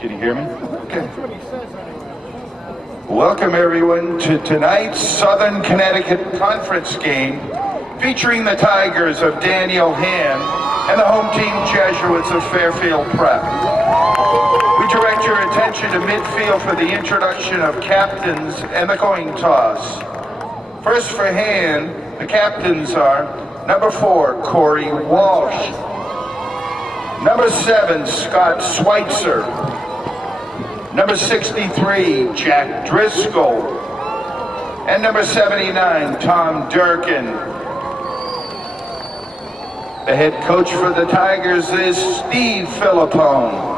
Can you hear me? Okay. Welcome everyone to tonight's Southern Connecticut Conference game featuring the Tigers of Daniel Hand and the home team Jesuits of Fairfield Prep. We direct your attention to midfield for the introduction of captains and the coin toss. First for Hand, the captains are number 4, Corey Walsh, number 7, Scott Schweitzer, number 63, Jack Driscoll, and number 79, Tom Durkin. The head coach for the Tigers is Steve Philippone.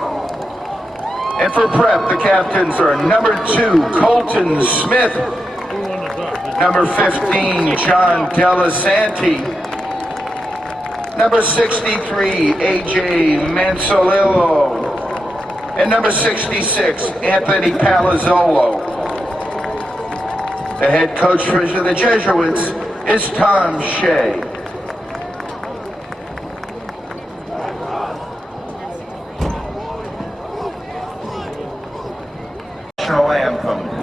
And for Prep, the captains are number 2, Colton Smith, number 15, John Delasanti, number 63, AJ Mansolillo, and number 66, Anthony Palazzolo. The head coach for the Jesuits is Tom Shea. National anthem.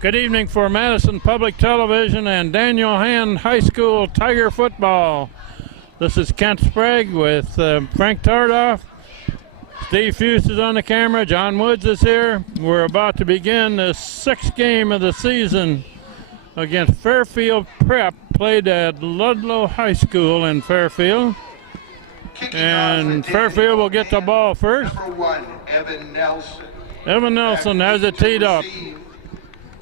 Good evening for Madison Public Television and Daniel Hand High School Tiger Football. This is Kent Sprague with Frank Tardoff. Steve Fuse is on the camera. John Woods is here. We're about to begin the 6th game of the season against Fairfield Prep, played at Ludlow High School in Fairfield. And Fairfield will get the ball first. Number 1, Evan Nelson. Evan Nelson has it teed up.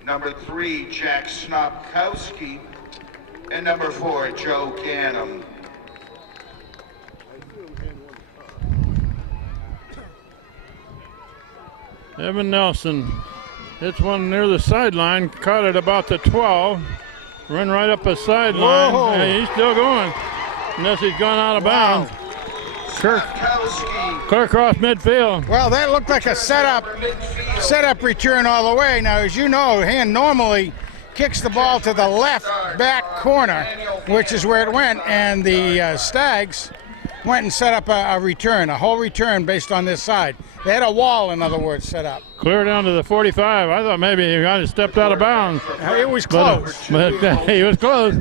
Number 3, Jack Snopkowski, and number 4, Joe Canham. Evan Nelson hits one near the sideline, caught it about the 12, run right up the sideline. Hey, he's still going, unless he's gone out of bounds. Clear across midfield. Well, that looked like a setup return all the way. Now, as you know, Hand normally kicks the ball to the left back corner, which is where it went, and the Stags went and set up a return, a whole return based on this side. They had a wall, in other words, set up. Clear down to the 45. I thought maybe he might have stepped out of bounds. It was close. But he was close.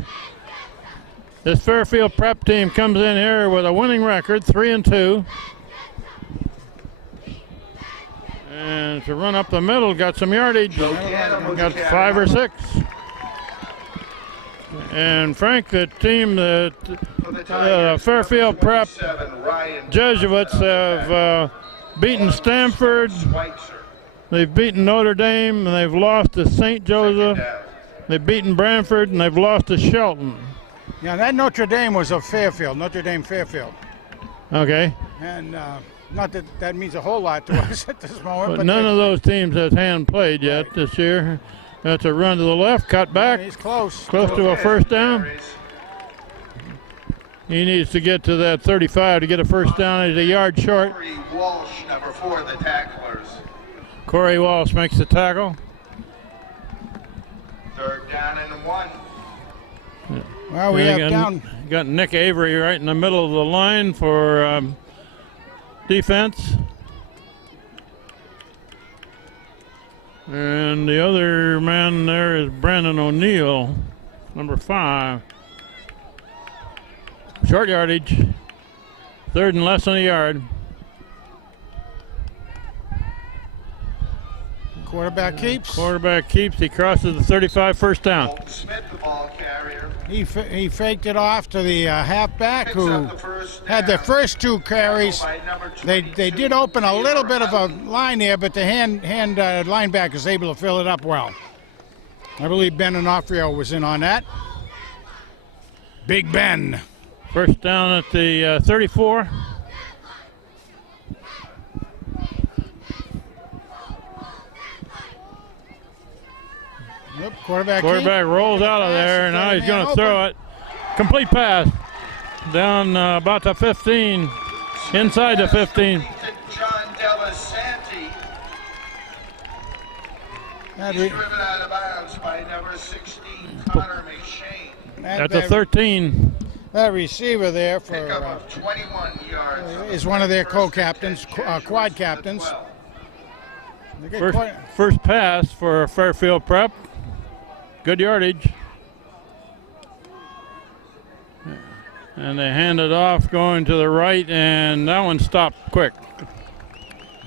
This Fairfield Prep team comes in here with a winning record, 3-2. And to run up the middle, got some yardage, got 5 or 6. And Frank, the team, the Fairfield Prep Jesuits have beaten Stanford, they've beaten Notre Dame, and they've lost to St. Joseph, they've beaten Branford, and they've lost to Shelton. Yeah, that Notre Dame was of Fairfield, Notre Dame Fairfield. Okay. And not that that means a whole lot to us at this moment. But none of those teams has Hand played yet this year. That's a run to the left, cut back. He's close. Close to a first down. He needs to get to that 35 to get a first down. He's a yard short. Corey Walsh, number 4, the tacklers. Corey Walsh makes the tackle. 3rd down and 1. Well, we have got Nick Avery right in the middle of the line for defense. And the other man there is Brandon O'Neill, number 5. Short yardage, 3rd and less than a yard. Quarterback keeps. Quarterback keeps. He crosses the 35, first down. Smith, the ball carrier. He faked it off to the halfback who had the first 2 carries. They did open a little bit of a line there, but the hand linebacker is able to fill it up well. I believe Ben Onofrio was in on that. Big Ben. First down at the 34. Yep, quarterback rolls out of there, and now he's going to throw it. Complete pass down about the 15, inside the 15. John Delasanti. He's driven out of bounds by number 16, Connor McShane. That's a 13. That receiver there for Pickup of 21 yards. is one of their co-captains, quad captains. First pass for Fairfield Prep. Good yardage. And they hand it off going to the right, and that one stopped quick.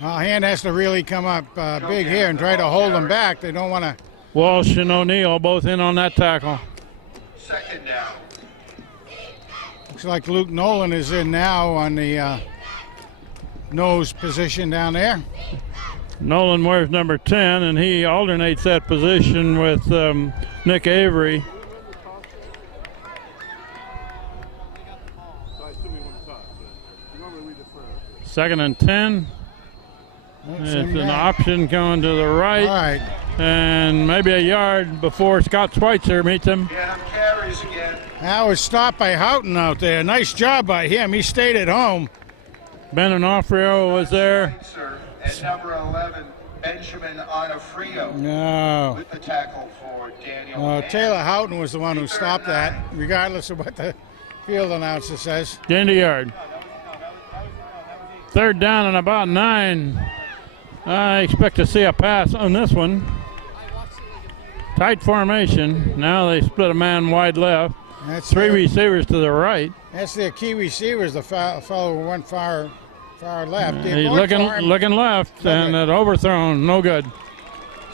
Well, hand has to really come up big here and try to hold them back. They don't want to. Walsh and O'Neill both in on that tackle. 2nd down. Looks like Luke Nolan is in now on the nose position down there. Nolan wears number 10, and he alternates that position with Nick Avery. Second and 10. It's an option going to the right. All right. And maybe a yard before Scott Schweitzer meets him. Carries again. That was stopped by Houghton out there. Nice job by him. He stayed at home. Ben Onofrio was there. And number 11, Benjamin Onofrio. No. With the tackle for Daniel. Taylor Houghton was the one who stopped that, regardless of what the field announcer says. Gained a yard. 3rd down and about 9. I expect to see a pass on this one. Tight formation. Now they split a man wide left. That's 3 receivers to the right. That's their key receivers, the fellow who went far left. He's looking left, and that overthrown, no good.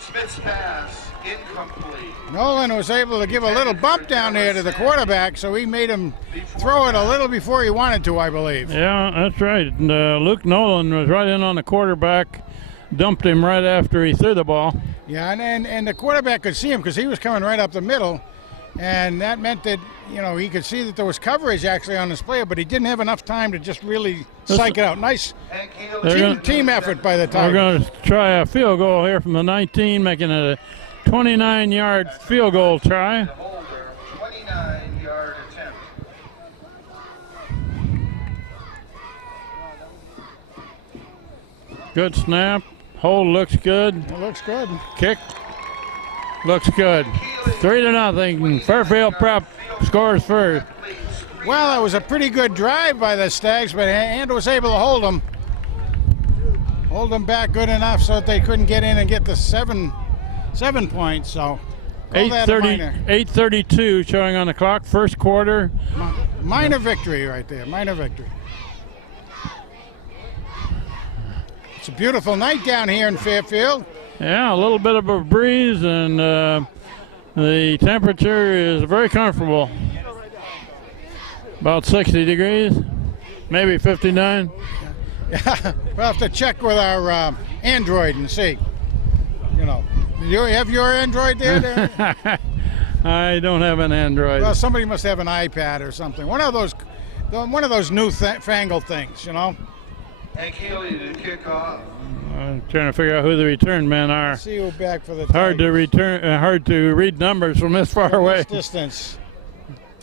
Smith's pass, incomplete. Nolan was able to give a little bump down there to the quarterback, so he made him throw it a little before he wanted to, I believe. Yeah, that's right. And, Luke Nolan was right in on the quarterback, dumped him right after he threw the ball. Yeah, and the quarterback could see him because he was coming right up the middle, and that meant that, you know, he could see that there was coverage actually on this player, but he didn't have enough time to just really psych it out. Nice team effort by the Tigers. We're going to try a field goal here from the 19, making it a 29-yard field goal try. 29-yard attempt. Good snap. Hold looks good. It looks good. Kick looks good. 3-0. Fairfield Prep scores first. Well, it was a pretty good drive by the Stags, but Hand was able to hold them back good enough so that they couldn't get in and get the 7 points. So 8:32 showing on the clock. First quarter. Minor victory right there. Minor victory. It's a beautiful night down here in Fairfield. Yeah, a little bit of a breeze, and the temperature is very comfortable. About 60 degrees, maybe 59. Yeah, we'll have to check with our Android and see. You know, you have your Android there? I don't have an Android. Well, somebody must have an iPad or something. One of those new fangled things, you know. Hank Healy to kick off. I'm trying to figure out who the return men are. See you back for the hard Tigers. hard to read numbers from this far away. This distance.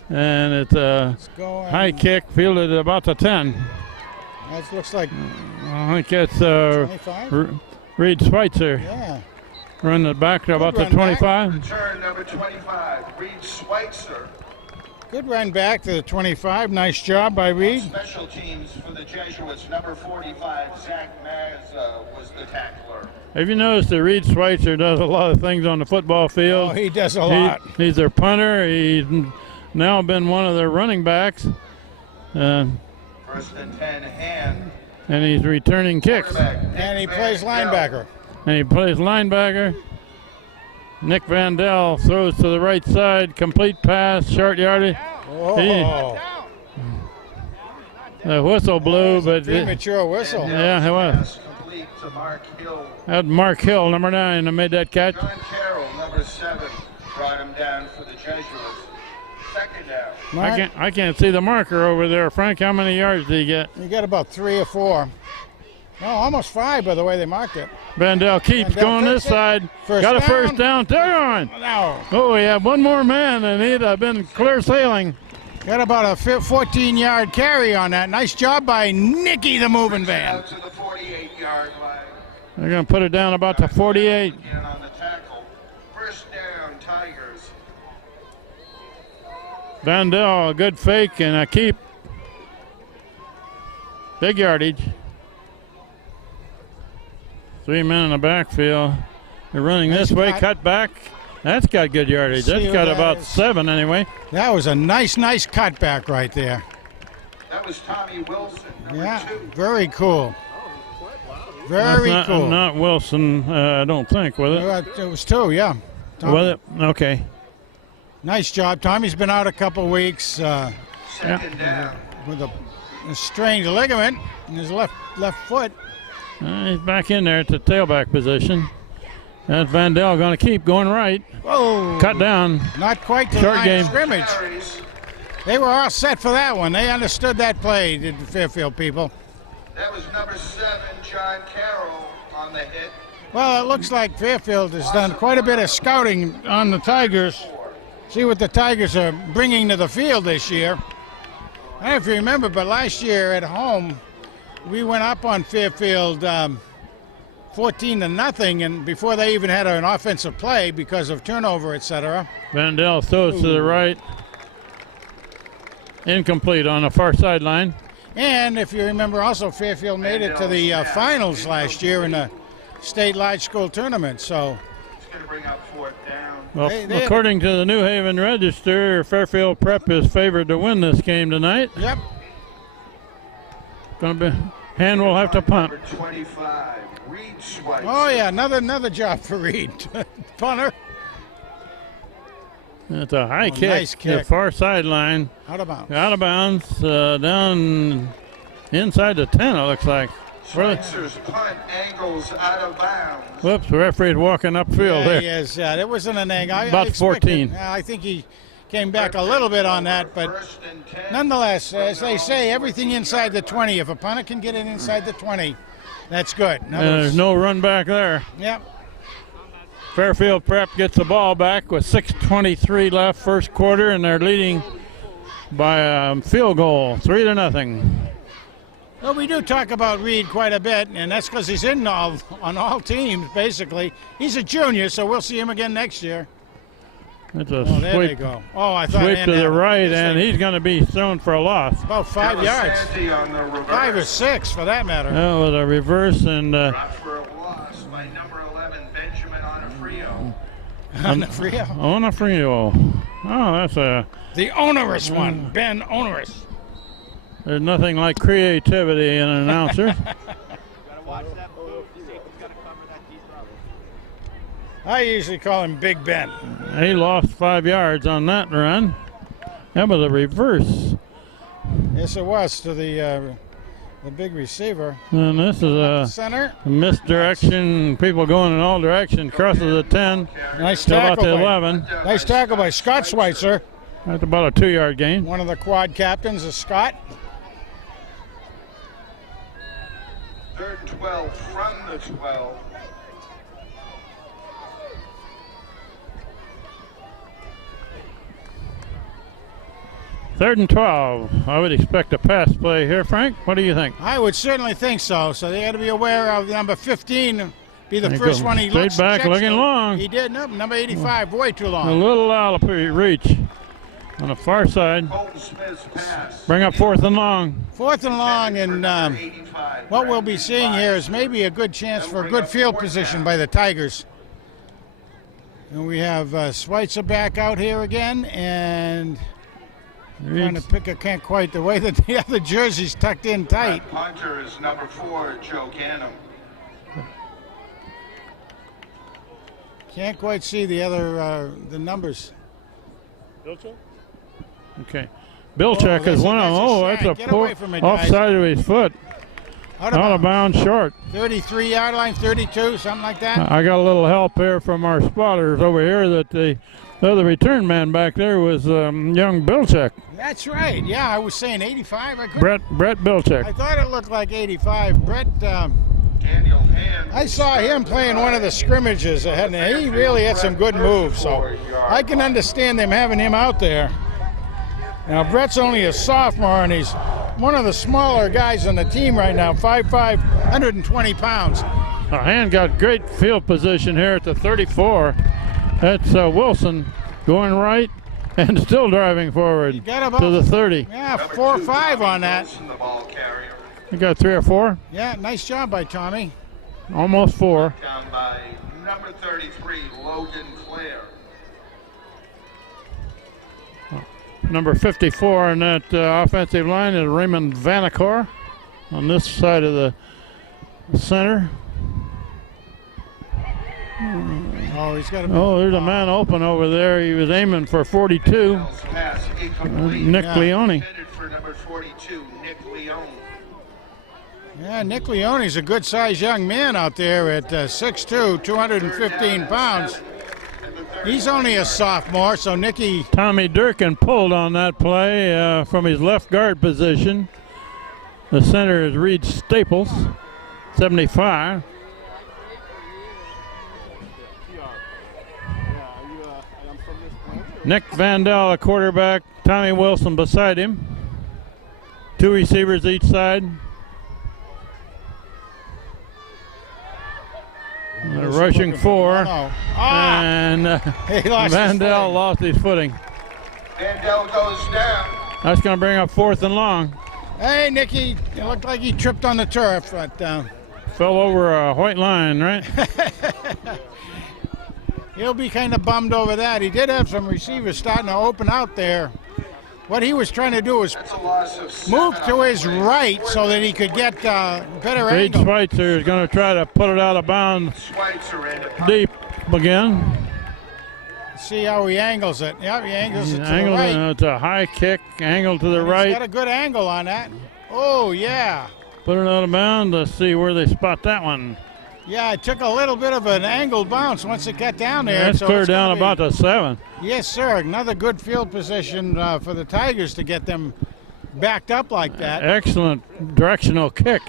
And it's a high kick, fielded at about the 10. That looks like. I think it's 25? Reed Schweitzer. Yeah. Run it back to about the 25. Return number 25, Reed Schweitzer. Good run back to the 25. Nice job by Reed. Special teams for the Jesuits, number 45, Zach Mazza was the tackler. Have you noticed that Reed Schweitzer does a lot of things on the football field? Oh, he does a lot. He's their punter. He's now been one of their running backs. First and 10, Hand. And he's returning kicks. And he plays linebacker. And he plays linebacker. Nick Vandell throws to the right side, complete pass, short yardage. Oh. The whistle blew, but Premature whistle. yeah, it was. Complete to Mark Hill. That Mark Hill, number 9, that made that catch. John Carroll, number 7, brought him down for the Jesuits. Second down. I can't see the marker over there. Frank, how many yards did he get? You got about 3 or 4. No, almost 5 by the way they marked it. Vandell keeps Vandell going this takes it. side. First Got a down. first down. Turn on. No. Oh, we have one more man, and he'd have been clear sailing. Got about a 14-yard carry on that. Nice job by Nicky the moving van. Out to the 48-yard line. They're going to put it down about to 48. Again on the tackle. First down, Tigers. Vandell, a good fake and a keep. Big yardage. 3 men in the backfield. They're running Nice this way, cut. cut back. That's got good yardage. See That's who got that about is. 7 anyway. That was a nice cutback right there. That was Tommy Wilson, number Yeah, 2. very cool. Very That's cool. not Wilson, I don't think, was it? It was 2, yeah. Was it? Okay. Nice job. Tommy's been out a couple weeks Second down. with a strained ligament in his left foot. He's back in there at the tailback position. That's Vandell going to keep going right. Whoa. Cut down. Not quite the Short line game. of scrimmage. Carries. They were all set for that one. They understood that play, did the Fairfield people. That was number 7, John Carroll, on the hit. Well, it looks like Fairfield has done quite a bit of scouting on the Tigers. See what the Tigers are bringing to the field this year. I don't know if you remember, but last year at home, we went up on Fairfield 14-0, and before they even had an offensive play because of turnover, etc. Vandell throws to the right. Incomplete on the far sideline. And if you remember, also Fairfield made it to the finals last year in the state large school tournament. So It's going to bring up 4th down. Well, They- according to the New Haven Register, Fairfield Prep is favored to win this game tonight. yep, Going to be Hand will have to punt. Number 25, Reed Schweitzer. oh yeah, another job for Reed, punter, It's a high kick. nice kick. The far sideline. out of bounds. Out of bounds. Down inside the 10, it looks like. Schweitzer's punt angles out of bounds. Whoops, the referee's walking upfield Yeah, there. he is. It wasn't an angle. About 14. I think he came back a little bit on that, but First and 10. nonetheless, as they say, everything inside the 20. If a punter can get it inside the 20, that's good. In other And there's words- no run back there. Yep. Fairfield Prep gets the ball back with 6:23 left, first quarter, and they're leading by a field goal, 3-0. Well, we do talk about Reed quite a bit, and that's because he's on all teams, basically. He's a junior, so we'll see him again next year. It's a Oh, there they sweep, go. Oh, I thought sweep Ann to had the it. right, Yes, and they- he's going to be thrown for a loss. about 5 yards. Santi on the reverse. 5 or 6, for that matter. That was a reverse, and Drop for a loss by number 11, Benjamin Onofrio. On the Frio. Onofrio. Oh, that's a. The onerous one, Ben Onerous. There's nothing like creativity in an announcer. I usually call him Big Ben. He lost 5 yards on that run. That was a reverse. Yes, it was to the big receiver. And this is a Center. misdirection. People going in all directions. Crosses the 10. Nice To about tackle. the By, 11. nice tackle by Scott Schweitzer, That's about a 2-yard gain. one of the quad captains of Scott. 3rd and 12 from the 12. Third and 12. I would expect a pass play here, Frank. What do you think? I would certainly think so. So they got to be aware of number 15. Be the There you first go. one he Straight looks. back, checks looking to. long. He did. Nope. Number 85, way too A long. little out of reach. on the far side. Colton Smith's pass. Bring up 4th and long. 4th and long, and what we'll be seeing here is maybe a good chance for a good field position by the Tigers. And we have Schweitzer back out here again, and trying to pick a can't quite the way that the other jersey's tucked in tight. Punter is number 4, Joe Gannum. Can't quite see the other the numbers. Okay. Bilchek is one of them. Oh, that's a Get away from it, guys. offside of his foot. Out Out of bounds short. 33-yard line, 32, something like that. I got a little help here from our spotters over here that the other return man back there was young Bilchek. That's right. Yeah, I was saying 85. I couldn't- Brett Bilchek. I thought it looked like 85. Brett, Daniel Hand. I saw him playing one of the scrimmages ahead, and he really had some good moves, so I can understand them having him out there. Now, Brett's only a sophomore, and he's one of the smaller guys on the team right now, 5'5", 120 pounds. Hand got great field position here at the 34. That's Wilson going right and still driving forward got about- to the 30. Yeah, 4 or 5 on that. Wilson, the ball carrier. You got 3 or 4? Yeah, nice job by Tommy. Almost 4. Down by number 33, Logan Clare. Number 54 on that offensive line is Raymond Vanacore on this side of the center. Oh, he's got a Oh, there's a man open over there. He was aiming for 42. Pass incomplete. Nick Yeah. Leone. Intended for number 42, Nick Leone. Yeah, Nick Leone's a good-sized young man out there at 6'2", 215 pounds. He's only a sophomore, so Nicky, Tommy Durkin pulled on that play from his left guard position. The center is Reed Staples, 75. Nick Vandell, a quarterback. Tommy Wilson beside him. 2 receivers each side. They're rushing 4. oh, ah, And he lost his Vandell footing. lost his footing. Vandell goes down. That's going to bring up 4th and long. Hey, Nicky, it looked like he tripped on the turf, but Fell over a white line, right? he'll be kind of bummed over that. He did have some receivers starting to open out there. What he was trying to do was That's a loss of 7 move to on his the play. right so that he could get better Reed angle. Schweitzer is going to try to put it out of bounds Schweitzer in to deep again. See how he angles it. Yeah, he angles it to the Angled, right. it's a high kick, angled to the He's got right. a good angle on that. Oh, yeah. Put it out of bounds. Let's see where they spot that one. Yeah, it took a little bit of an angled bounce once it got down there. That's so clear it's down gonna be- about the 7. Yes, sir. Another good field position for the Tigers to get them backed up like that. Excellent directional kick.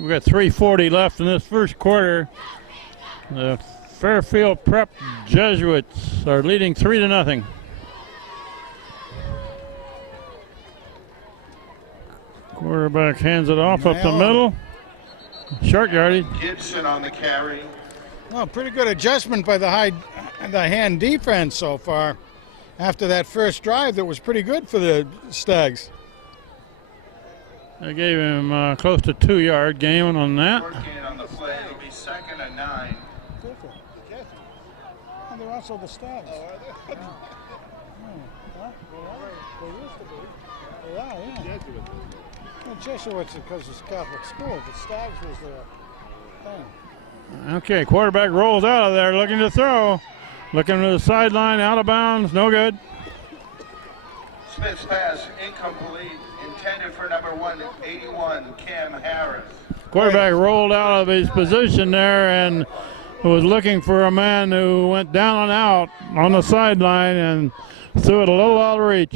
We got 3:40 left in this first quarter. The Fairfield Prep Jesuits are leading 3-0. Quarterback hands it off up the Nailed. middle. Short yardage. Gibson on the carry. Well, pretty good adjustment by the hand defense so far after that first drive that was pretty good for the Stags. They gave him close to 2-yard gain on that. Short gain on the play. It'll be 2nd and 9. And they're also the Stags. Oh, are they? They used to be. They are, yeah. Well, Jesuits because it's Catholic school, but Stags was their thing. Okay, quarterback rolls out of there looking to throw. Looking to the sideline, out of bounds, no good. Smith's pass incomplete. Intended for number 181, Cam Harris. Quarterback rolled out of his position there and was looking for a man who went down and out on the sideline and threw it a little out of reach.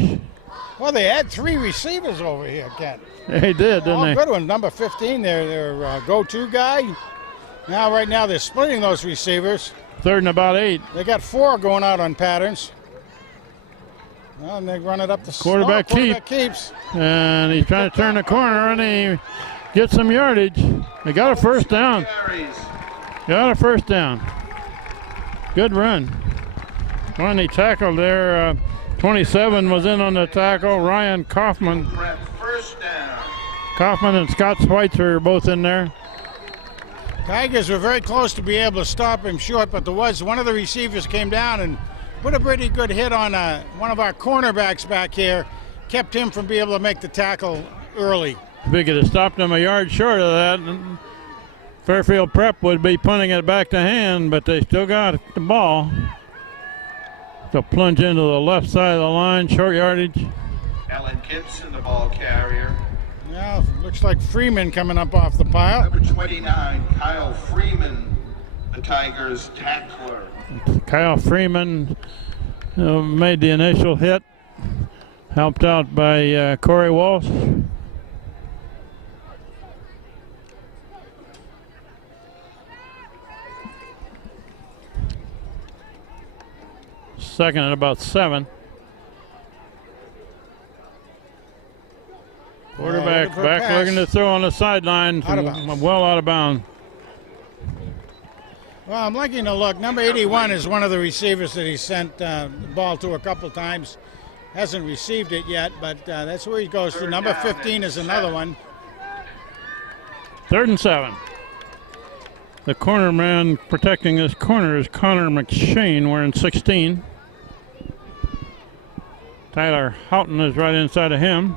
Well, they had 3 receivers over here, Ken. They did, All didn't they? good one. Number 15, their go-to guy. Now, right now, they're splitting those receivers. 3rd and about 8. They got 4 going out on patterns. Well, and they run it up the Quarterback quarterback keeps. And he's trying to turn the corner and he get some yardage. They got a first down. Carries. Got a first down. Good run. When he tackled there, 27 was in on the tackle. Ryan Kaufman. Prep first down. Kaufman and Scott Schweitzer are both in there. Tigers were very close to be able to stop him short, but there was one of the receivers came down and put a pretty good hit on one of our cornerbacks back here. Kept him from being able to make the tackle early. If we could have stopped him a yard short of that, Fairfield Prep would be punting it back to hand, but they still got the ball. To plunge into the left side of the line, short yardage. Alan Gibson, the ball carrier. Yeah, looks like Freeman coming up off the pile. Number 29, Kyle Freeman, the Tigers tackler. Kyle Freeman made the initial hit, helped out by Corey Walsh. Second at about 7. Quarterback looking for a back pass. looking to throw on the sideline, Out of bounds. well out of bounds. Well, I'm liking to look. Number 81 is one of the receivers that he sent the ball to a couple times. Hasn't received it yet, but that's where he goes to. Number 15 is another one. 3rd and 7. The corner man protecting this corner is Connor McShane wearing 16. Tyler Houghton is right inside of him.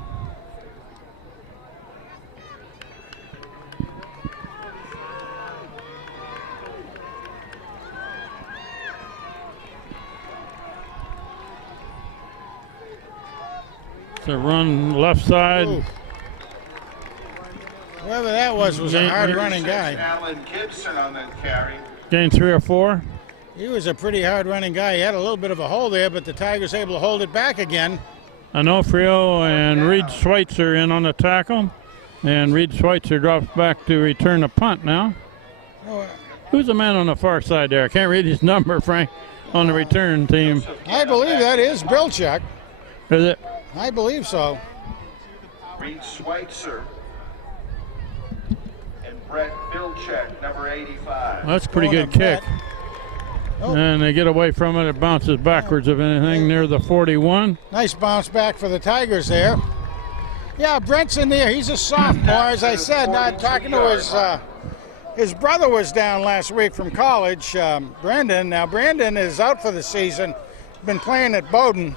It's a run left side. Ooh. Whoever that was a hard-running guy. Alan Gibson on that carry. Gain 3 or 4. He was a pretty hard-running guy. He had a little bit of a hole there, but the Tigers able to hold it back again. Onofrio and Reed Schweitzer in on the tackle. And Reed Schweitzer drops back to return the punt now. Oh, Who's the man on the far side there? I can't read his number, Frank, on the return team. I believe that is Bilchuk. Is it? I believe so. Reed Schweitzer. And Brett Bilchek, number 85. That's a pretty Going good to kick. Brett. Oh. And they get away from it. It bounces backwards, if anything, near the 41. Nice bounce back for the Tigers there. Yeah, Brent's in there. He's a sophomore, as I said. Not talking to his brother was down last week from college, Brandon. Now, Brandon is out for the season. Been playing at Bowdoin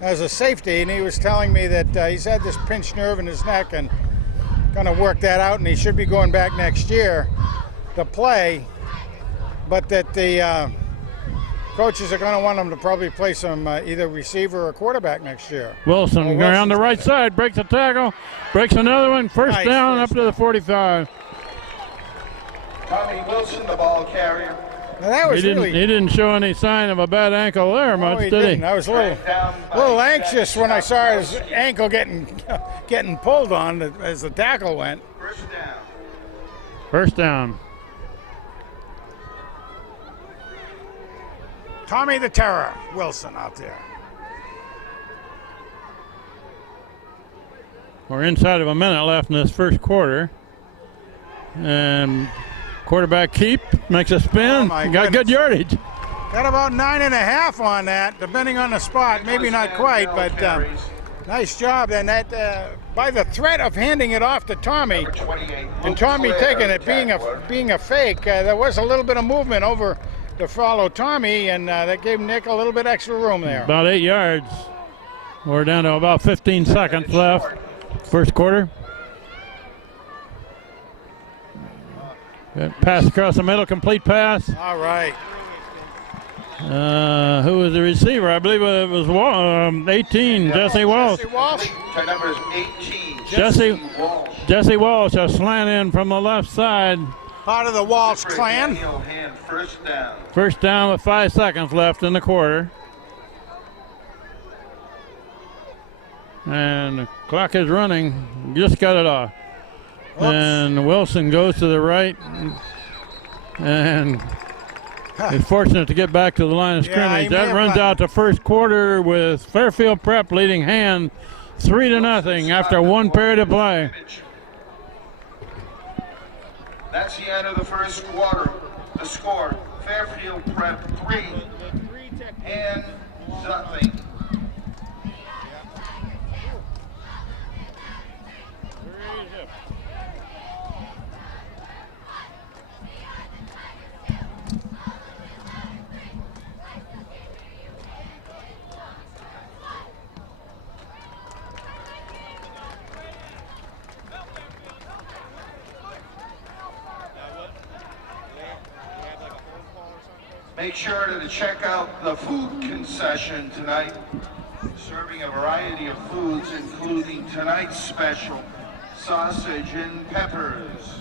as a safety, and he was telling me that he's had this pinched nerve in his neck and going to work that out, and he should be going back next year to play, but that the coaches are going to want him to probably play some either receiver or quarterback next year. Wilson around the right side, breaks a tackle, breaks another one, first Nice down first up to the 45. Tommy Wilson, the ball carrier. Now that was He really... didn't show any sign of a bad ankle there much, No, he did didn't. he? I was a little anxious when I saw his ankle getting pulled on as the tackle went. First down. First down. Tommy the Terror Wilson out there. We're inside of a minute left in this first quarter. And quarterback keep, makes a spin, Oh, my got good goodness. yardage. Got about 9.5 on that, depending on the spot. Maybe not quite, but nice job. And that by the threat of handing it off to Tommy, Number 28, and Luke Tommy Flair, taking it tackler. being a fake, there was a little bit of movement over to follow Tommy, and that gave Nick a little bit extra room there. About 8 yards. We're down to about 15 seconds left. First quarter. Good pass across the middle, complete pass. All right. Who was the receiver? I believe it was 18, Jesse Walsh. Jesse Walsh. To numbers 18, Jesse- Walsh. Jesse Walsh, a slant in from the left side. Part of the Walsh clan. Daniel Hand, first down. First down with 5 seconds left in the quarter. And the clock is running. Just got it off. Whoops. And Wilson goes to the right and is fortunate to get back to the line of Yeah, scrimmage. he may That have runs gotten- out to first quarter with Fairfield Prep leading Hand 3-0 after one period of play. That's the end of the first quarter. The score, Fairfield Prep 3 and nothing. Make sure to check out the food concession tonight, serving a variety of foods, including tonight's special, sausage and peppers.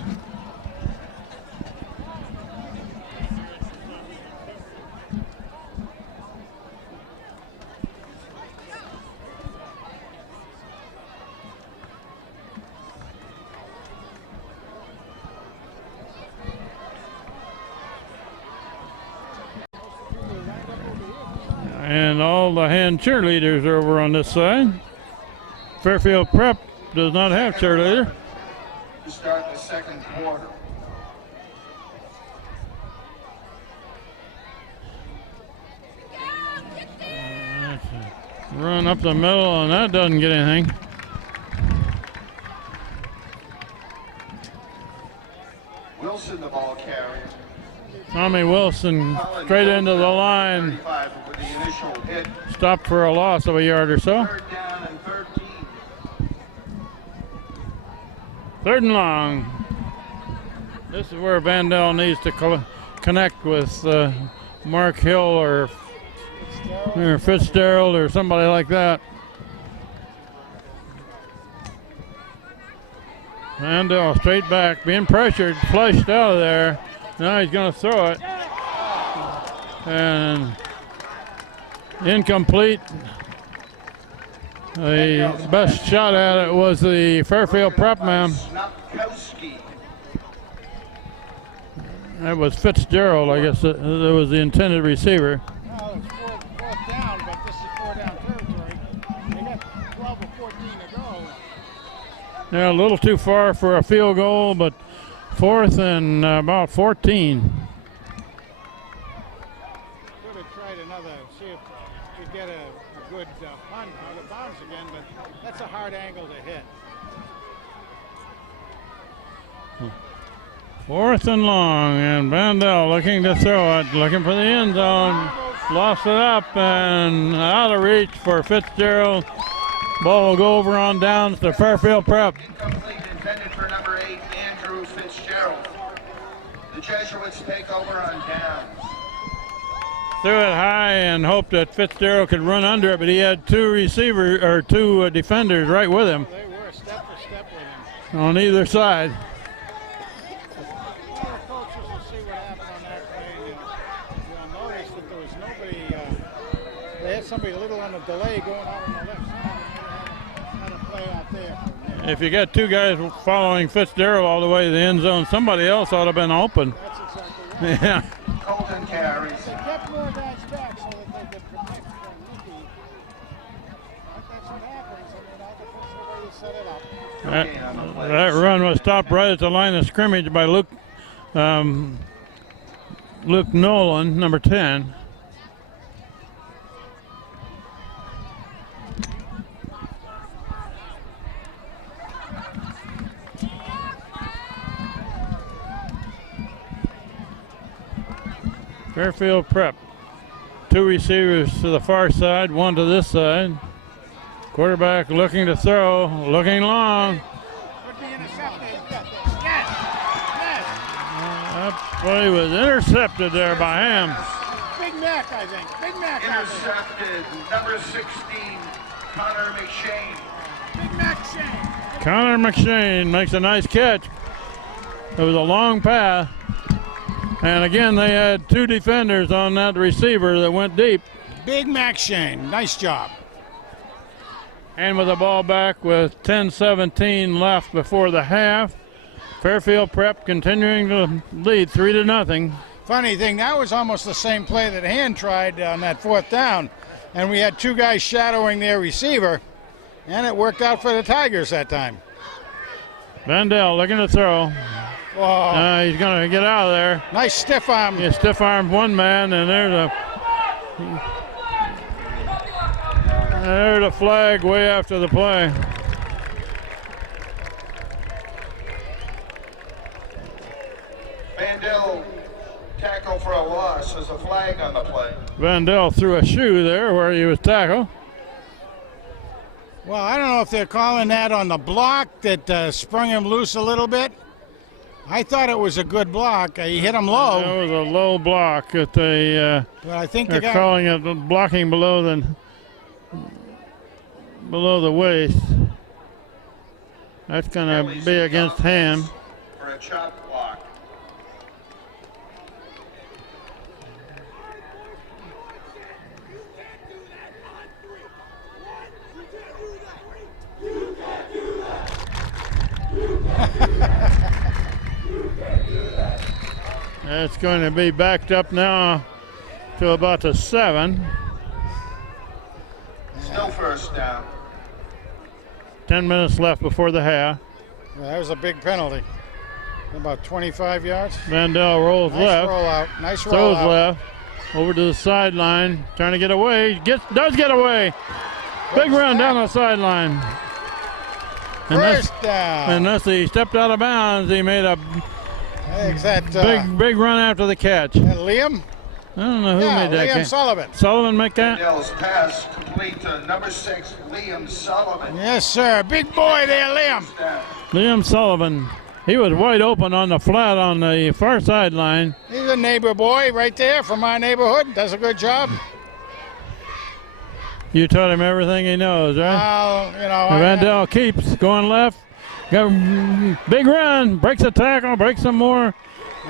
And all the hand cheerleaders are over on this side. Fairfield Prep does not have cheerleader. To start the second quarter. Run up the middle, and that doesn't get anything. Wilson, the ball carrier. Tommy Wilson straight into the line. With the initial hit. Stopped for a loss of a yard or so. Third down and 13. Third and long. This is where Vandell needs to connect with Mark Hill or Fitzgerald or somebody like that. Vandell straight back, being pressured, flushed out of there. Now he's going to throw it. And incomplete. The best shot at it was the Fairfield Prep man. That was Fitzgerald, I guess that was the intended receiver. Well, it's fourth down, but this is 4-down territory. They got 12 or 14 to go. Yeah, a little too far for a field goal, but fourth and about 14. Could have tried another, see if we could get a good punt out of bounds again, but that's a hard angle to hit. Fourth and long, and Vandell looking to throw it, looking for the end zone. Lost it up and out of reach for Fitzgerald. Ball will go over on downs to Fairfield Prep. Incomplete, intended for number 8, Andrew Fitzgerald. The Jesuits take over on downs. Threw it high and hoped that Fitzgerald could run under it, but he had two defenders right with him. They were step for step with him. On either side. All the coaches will see what happened on that play, and you'll notice that there was nobody. They had somebody a little on a delay going out on the left side. Had a play out there. If you got two guys following Fitzgerald all the way to the end zone, somebody else ought to have been open. That's exactly right. Yeah. Colton carries. They kept more guys back so that they could protect the rookie. That's what happens. I mean, that's the way you set it up. That run was stopped right at the line of scrimmage by Luke Nolan, number 10. Fairfield Prep. Two receivers to the far side, one to this side. Quarterback looking to throw, looking long. Could be intercepted. Yes. That play was intercepted there by him. Big Mac, I think. Big Mac. out there. Intercepted, number 16, Connor McShane. Big Mac Shane. Connor McShane makes a nice catch. It was a long pass. And again, they had two defenders on that receiver that went deep. Big Mac Shane. Nice job. And with the ball back with 10:17 left before the half, Fairfield Prep continuing to lead 3-0. Funny thing, that was almost the same play that Hand tried on that fourth down. And we had two guys shadowing their receiver. And it worked out for the Tigers that time. Vandell looking to throw. Oh, He's going to get out of there. nice stiff arm. He stiff-armed one man, and there's a flag way after the play. Vandell tackle for a loss. There's a flag on the play. Vandell threw a shoe there where he was tackled. Well, I don't know if they're calling that on the block that sprung him loose a little bit. I thought it was a good block. He hit him low. That was a low block that But I think they're calling it blocking below the waist. That's going to be against Ham. For a chop block. It's going to be backed up now to about the 7. Still first down. 10 minutes left before the half. Yeah, that was a big penalty. About 25 yards. Vandell rolls Nice left. roll out. Nice roll Throws out. left. Over to the sideline. Trying to get away. Does get away. Big run down the sideline. First down. Unless he stepped out of bounds, he made a big run after the catch. And Liam? I don't know who made that Liam catch. Sullivan. Sullivan make that? Vandell's pass complete to number 6, Liam Sullivan. Yes, sir. Big boy there, Liam. Liam Sullivan. He was wide open on the flat on the far sideline. He's a neighbor boy right there from our neighborhood. Does a good job. You taught him everything he knows, right? Vandell keeps going left. Got a big run. Breaks a tackle. Breaks some more.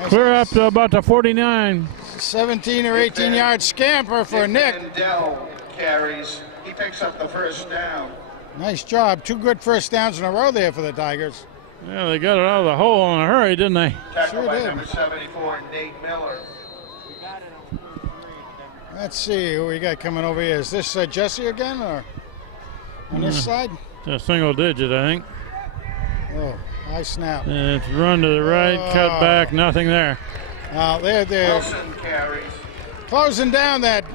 Clear up to about the 49. 17 or 18 yard scamper for Nick. Vandell carries. He picks up the first down. Nice job. 2 good first downs in a row there for the Tigers. Yeah, they got it out of the hole in a hurry, didn't they? Tackled Sure by did. number 74, Nate Miller. Let's see who we got coming over here. Is this Jesse again or on this side? It's a single digit, I think. Oh, high snap. And it's run to the right, cut back, nothing there. They're Wilson carries. closing down that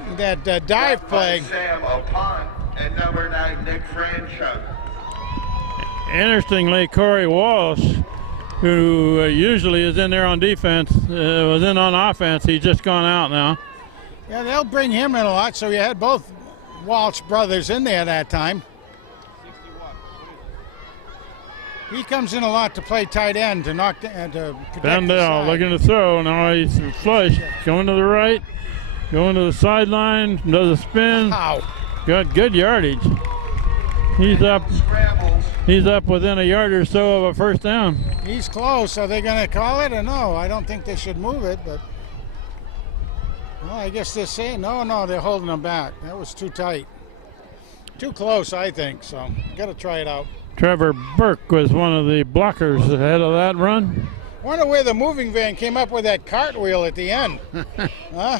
dive play. Sam Opon and number 9, Nick Franchuk. Interestingly, Corey Walsh, who usually is in there on defense, was in on offense. He's just gone out now. Yeah, they'll bring him in a lot. So you had both Walsh brothers in there that time. He comes in a lot to play tight end to knock to protect the Vandell side. looking to throw. Now he's flush. Going to the right. Going to the sideline. Does a spin. Ow. Got good yardage. He's up. Scrambles. He's up within a yard or so of a first down. He's close. Are they going to call it or no? I don't think they should move it, but well, I guess they're saying no. They're holding him back. That was too tight, too close. I think so. Got to try it out. Trevor Burke was one of the blockers ahead of that run. Wonder where the moving van came up with that cartwheel at the end. Huh?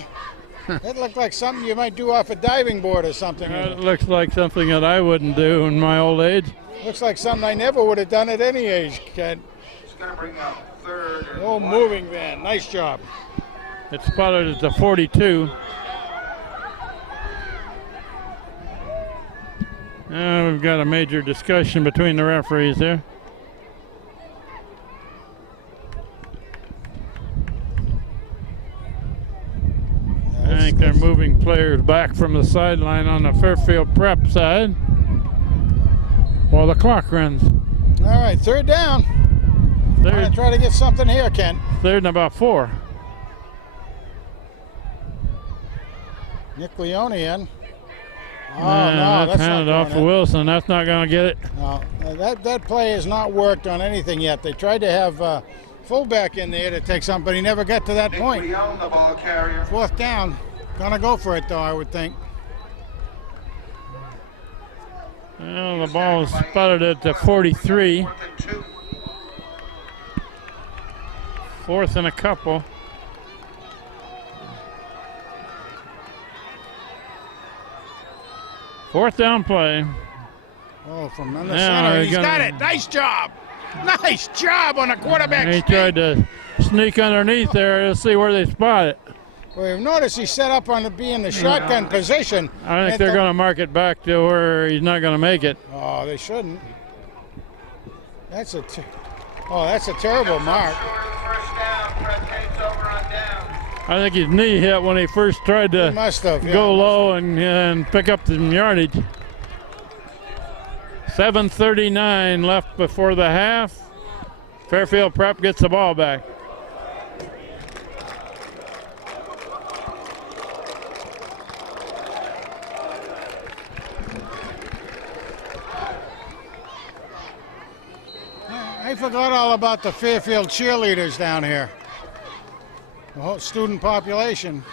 That looked like something you might do off a diving board or something. It looks like something that I wouldn't do in my old age. Looks like something I never would have done at any age, Ken. It's going to bring up 3rd and Oh, 1. moving van. Nice job. It's spotted at the 42. We've got a major discussion between the referees there. I think they're moving players back from the sideline on the Fairfield Prep side while the clock runs. All right, 3rd down. I'm going to try to get something here, Ken. 3rd and about 4. Nick Leone in. Oh, no, that's that's not handed off to going in. Wilson. That's not going to get it. No, that play has not worked on anything yet. They tried to have fullback in there to take something, but he never got to that Nick point. Leone, the ball carrier. 4th down. Gonna go for it, though, I would think. Well, the ball is spotted at the 43. 4th and 2. 4th and a couple. Fourth down play. Oh, from under Now center. they're He's gonna- got it. Nice job. Nice job on the quarterback. He tried to sneak underneath there to see where they spot it. Well, you've noticed he set up on the be in the shotgun position. I think they're going to mark it back to where he's not going to make it. Oh, they shouldn't. That's a terrible mark. I think his knee hit when he first tried to go low and pick up the yardage. 7:39 left before the half. Fairfield Prep gets the ball back. I forgot all about the Fairfield cheerleaders down here. The whole student population.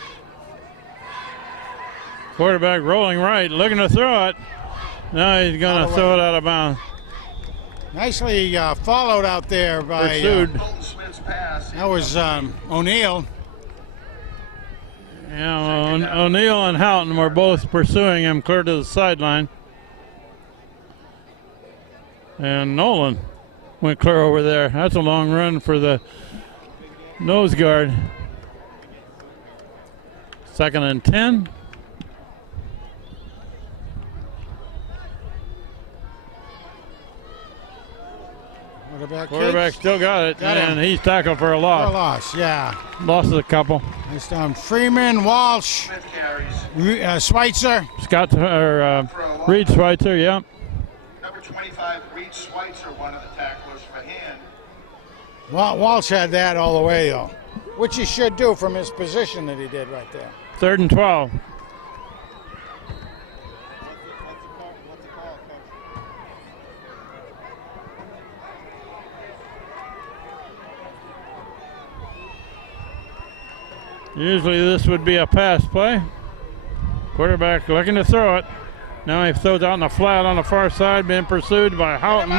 Quarterback rolling right, looking to throw it. Now he's going to throw it out of bounds. Nicely followed out there by Pursued. That was O'Neill. Yeah, O'Neill and Houghton were both pursuing him clear to the sideline. And Nolan went clear over there. That's a long run for the nose guard. 2nd and 10. Quarterback still got it, and he's tackled for a loss. For a loss, yeah. Lost a couple. Nice down. Freeman, Walsh, Schweitzer. Reed Schweitzer, yeah. Number 25, Reed Schweitzer, one of the tacklers for hand. Walsh had that all the way, though, which he should do from his position that he did right there. 3rd and 12. Usually this would be a pass play. Quarterback looking to throw it. Now he throws out in the flat on the far side, being pursued by Houghton.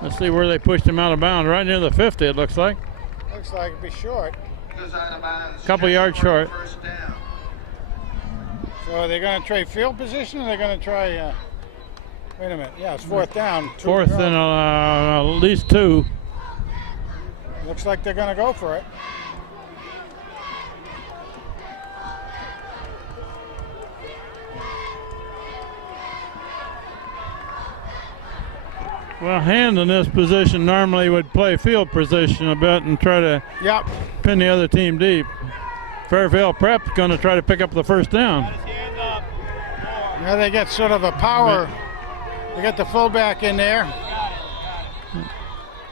Let's see where they pushed him out of bounds. Right near the 50, it looks like. Looks like it'd be short. Couple yards short. So are they going to trade field position, or are they going to try? Wait a minute. Yeah, it's 4th down. 4th and at least 2. Looks like they're going to go for it. Well, Hand in this position normally would play field position a bit and try to pin the other team deep. Fairfield Prep's going to try to pick up the 1st down. Now they get sort of a power. They got the fullback in there,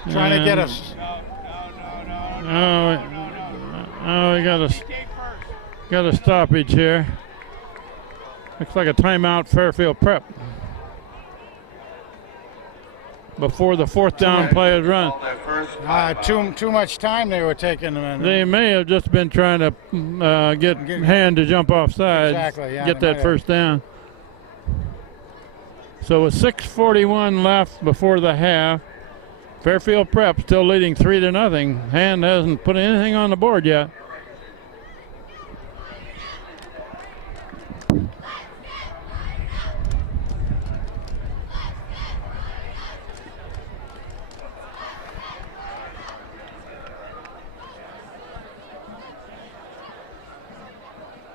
trying to get us. We got a stoppage here. Looks like a timeout, Fairfield Prep. Before the 4th down play is run. Too much time they were taking. They may have just been trying to get Hand to jump off sides, get that 1st down. So with 6:41 left before the half, Fairfield Prep still leading 3-0. Hand hasn't put anything on the board yet.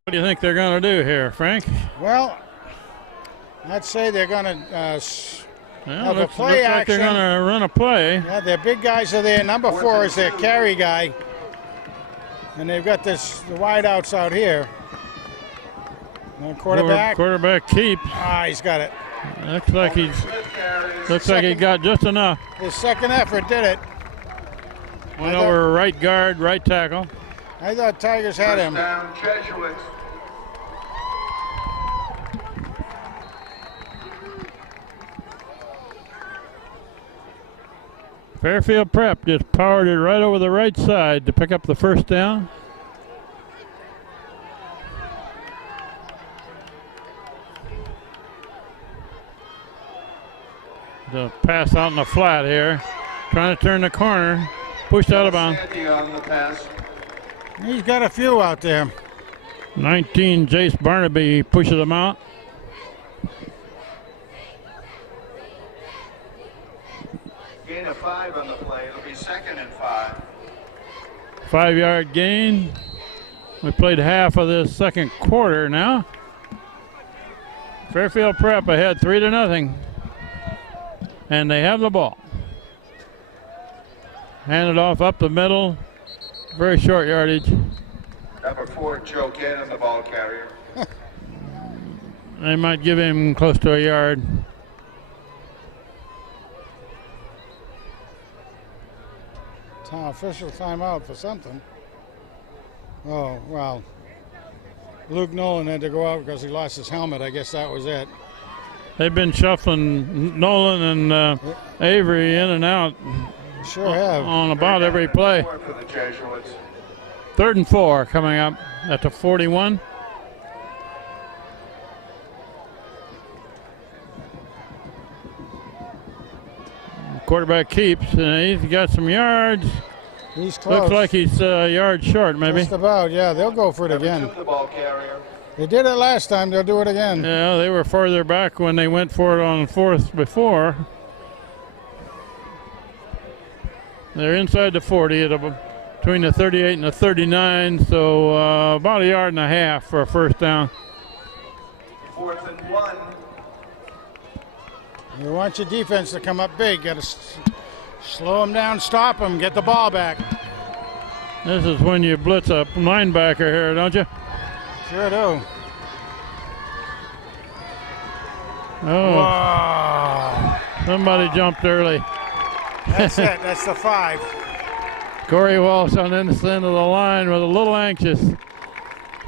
What do you think they're going to do here, Frank? Well, I'd say they're going to have a play looks action. like they're going to run a play. Yeah, their big guys are there. Number 4 is their carry guy. And they've got the wideouts out here. And quarterback. Quarterback keep. He's got it. Looks like he got just enough. His 2nd effort did it. Went over right guard, right tackle. I thought Tigers had him. Down, Jesuits. Fairfield Prep just powered it right over the right side to pick up the 1st down. The pass out in the flat here. Trying to turn the corner. Pushed out of bounds. He's got a few out there. 19, Jace Barnaby pushes them out. gain of 5 on the play. It'll be 2nd and 5. 5-yard gain. We played half of this second quarter now. Fairfield Prep ahead 3-0. And they have the ball. Handed off up the middle. Very short yardage. Number 4, Joe Gannon, the ball carrier. They might give him close to a yard. Official timeout for something. Oh, well. Luke Nolan had to go out because he lost his helmet. I guess that was it. They've been shuffling Nolan and Avery in and out. Sure have. On about every play. For the Jesuits. 3rd and 4 coming up at the 41. Quarterback keeps, and he's got some yards. He's close. Looks like he's a yard short, maybe. Just about, yeah. They'll go for it again. Number 2, the ball carrier. They did it last time. They'll do it again. Yeah, they were farther back when they went for it on 4th before. They're inside the 40 between the 38 and the 39, so about a yard and a half for a first down. 4th and 1. You want your defense to come up big. Got to slow them down, stop them, get the ball back. This is when you blitz a linebacker here, don't you? Sure do. Oh, Wow. somebody jumped early. That's it. That's the 5. Corey Walsh on this end of the line was a little anxious. And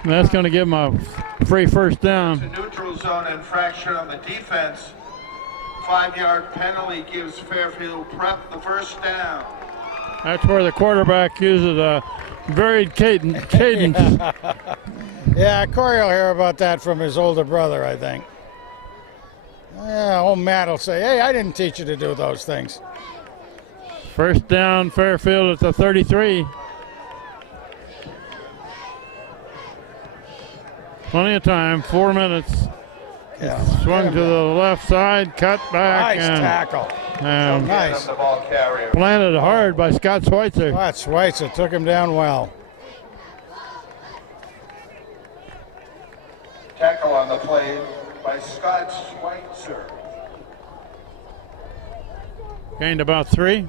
that's going to give him a free first It's a down. neutral zone infraction on the defense. 5-yard penalty gives Fairfield Prep the first down. That's where the quarterback uses a varied cadence. Yeah, Corey will hear about that from his older brother, I think. Yeah, old Matt will say, hey, I didn't teach you to do those things. First down, Fairfield at the 33. Plenty of time, 4 minutes. Yeah. Swung to the left side, cut back, Nice tackle. and Nice. The ball carrier. planted hard by Scott Schweitzer. That Schweitzer took him down well. Tackle on the play by Scott Schweitzer. Gained about 3.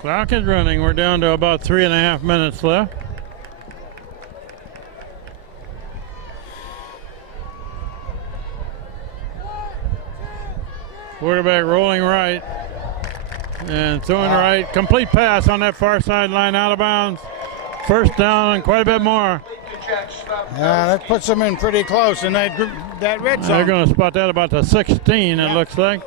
Clock is running. We're down to about 3.5 minutes left. Quarterback rolling right and throwing right. Complete pass on that far sideline, out of bounds. First down and quite a bit more. Yeah, that puts them in pretty close in that red They're zone. going to spot that about the 16, it looks like.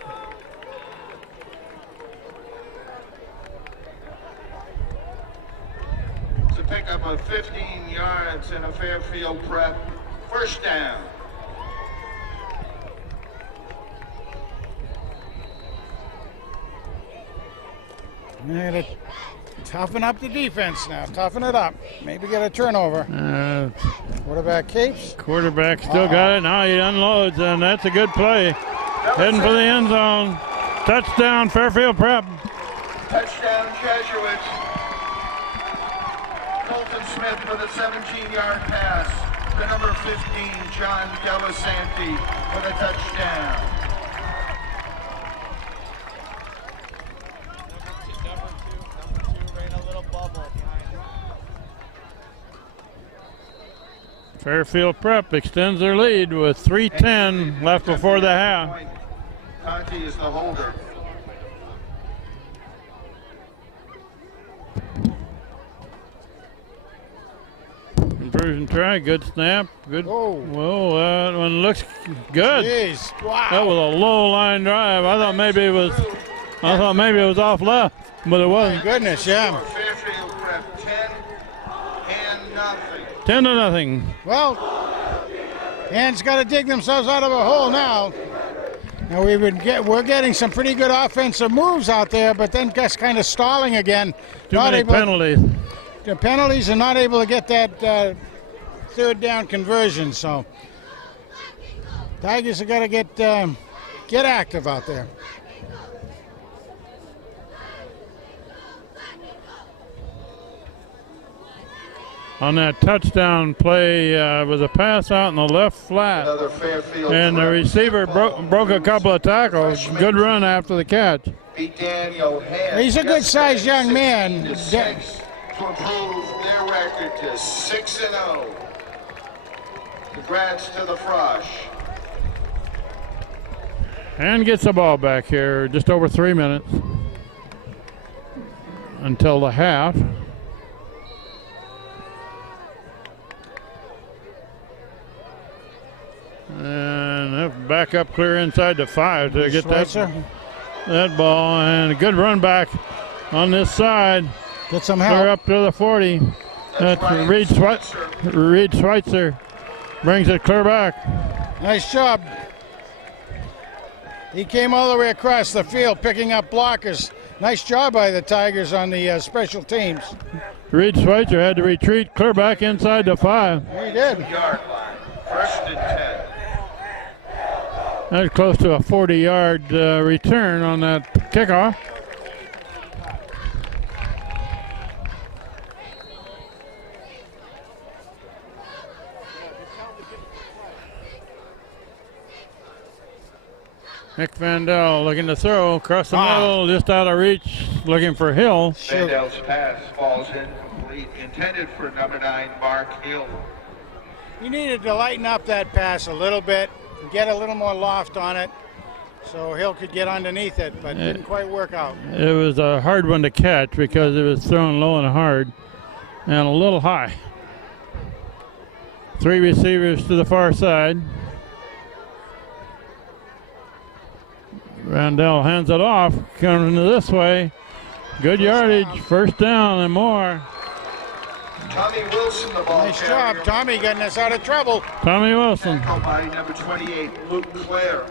To pick up a 15 yards in a Fairfield Prep first down. They gotta toughen up the defense now. Toughen it up. Maybe get a turnover. Quarterback keeps. Quarterback still got it. Now he unloads, and that's a good play. Heading for the end zone. Touchdown, Fairfield Prep. Touchdown Jesuits. Colton Smith with a 17-yard pass. The number 15, John Delasanti, with a touchdown. Fairfield Prep extends their lead with 3:10 left before the half. Conti is the holder. Conversion try, good snap, good. Oh. Whoa, that one looks good. Jeez. Wow. That was a low line drive. I thought maybe it was off left, but it My wasn't. goodness, yeah. Fairfield Prep 10-0. 10-0. Well, Ann's got to dig themselves out of a hole now. And we're getting some pretty good offensive moves out there, but then just kind of stalling again. Too many penalties. The penalties are not able to get that third down conversion. So Tigers have got to get active out there. On that touchdown play was a pass out in the left flat, Another Fairfield and the Prep receiver broke a couple of tackles. Good run after the catch. beat Daniel Hand. He's a good-sized young man. 16-6 to improve their record to 6-0. Congrats to the Frosh. And gets the ball back here, just over 3 minutes until the half. And they'll back up clear inside the 5 to get that ball. And a good run back on this side. Get some Clear help. up to the 40. That's Reed Schweitzer brings it clear back. Nice job. He came all the way across the field picking up blockers. Nice job by the Tigers on the special teams. Reed Schweitzer had to retreat clear back inside the 5. He did. Yard line, 1st and 10. That's close to a 40-yard return on that kickoff. Nick Vandell looking to throw across the middle, just out of reach, looking for Hill. Vandell's pass falls incomplete, intended for number 9, Mark Hill. He needed to lighten up that pass a little bit, get a little more loft on it, so Hill could get underneath it, but didn't quite work out. It was a hard one to catch because it was thrown low and hard and a little high. 3 receivers to the far side. Vandell hands it off, coming this way. Good yardage, 1st down and more. Tommy Wilson, the ball Nice carrier. job, Tommy, getting us out of trouble. Tommy Wilson. Tackled by number 28, Luke Clare.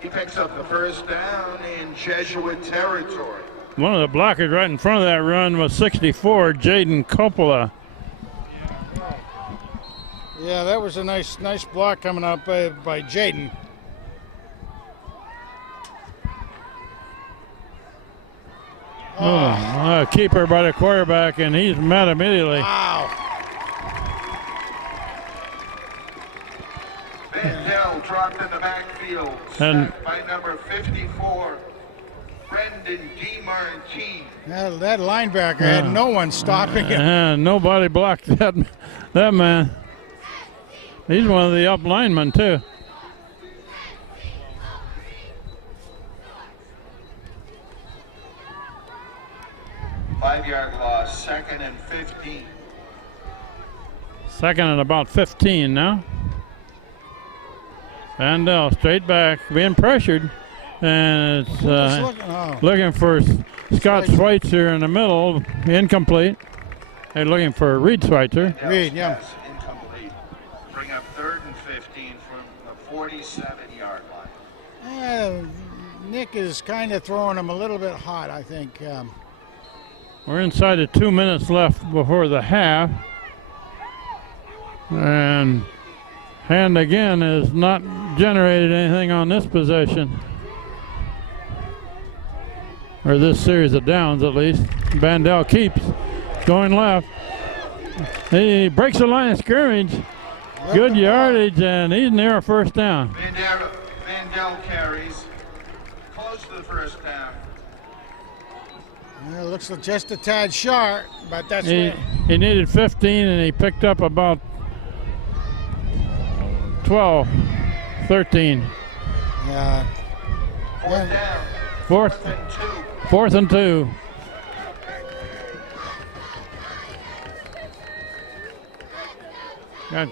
He picks up the 1st down in Jesuit territory. One of the blockers right in front of that run was 64, Jaden Coppola. Yeah, that was a nice block coming up by Jaden. Keeper by the quarterback, and he's met immediately. Wow. Vandell dropped in the backfield, And- sacked by number 54, Brendan DeMartine. That linebacker had no one stopping him. And nobody blocked that man. He's one of the up linemen, too. Five-yard loss, 2nd and 15. 2nd and about 15 now. Vandell straight back, being pressured. And it's looking for Scott Schweitzer in the middle, incomplete. They're looking for Reed Schweitzer. Reed, yeah. Pass incomplete. Bring up 3rd and 15 from the 47-yard line. Nick is kind of throwing him a little bit hot, I think. We're inside of 2 minutes left before the half. And Hand again has not generated anything on this possession. Or this series of downs, at least. Vandell keeps going left. He breaks the line of scrimmage. Good yardage, and he's near a 1st down. Vandell carries close to the 1st down. It looks like just a tad short, but that's He needed 15, and he picked up about 12, 13. Yeah. 4th down. 4th And 2. 4th and 2. Got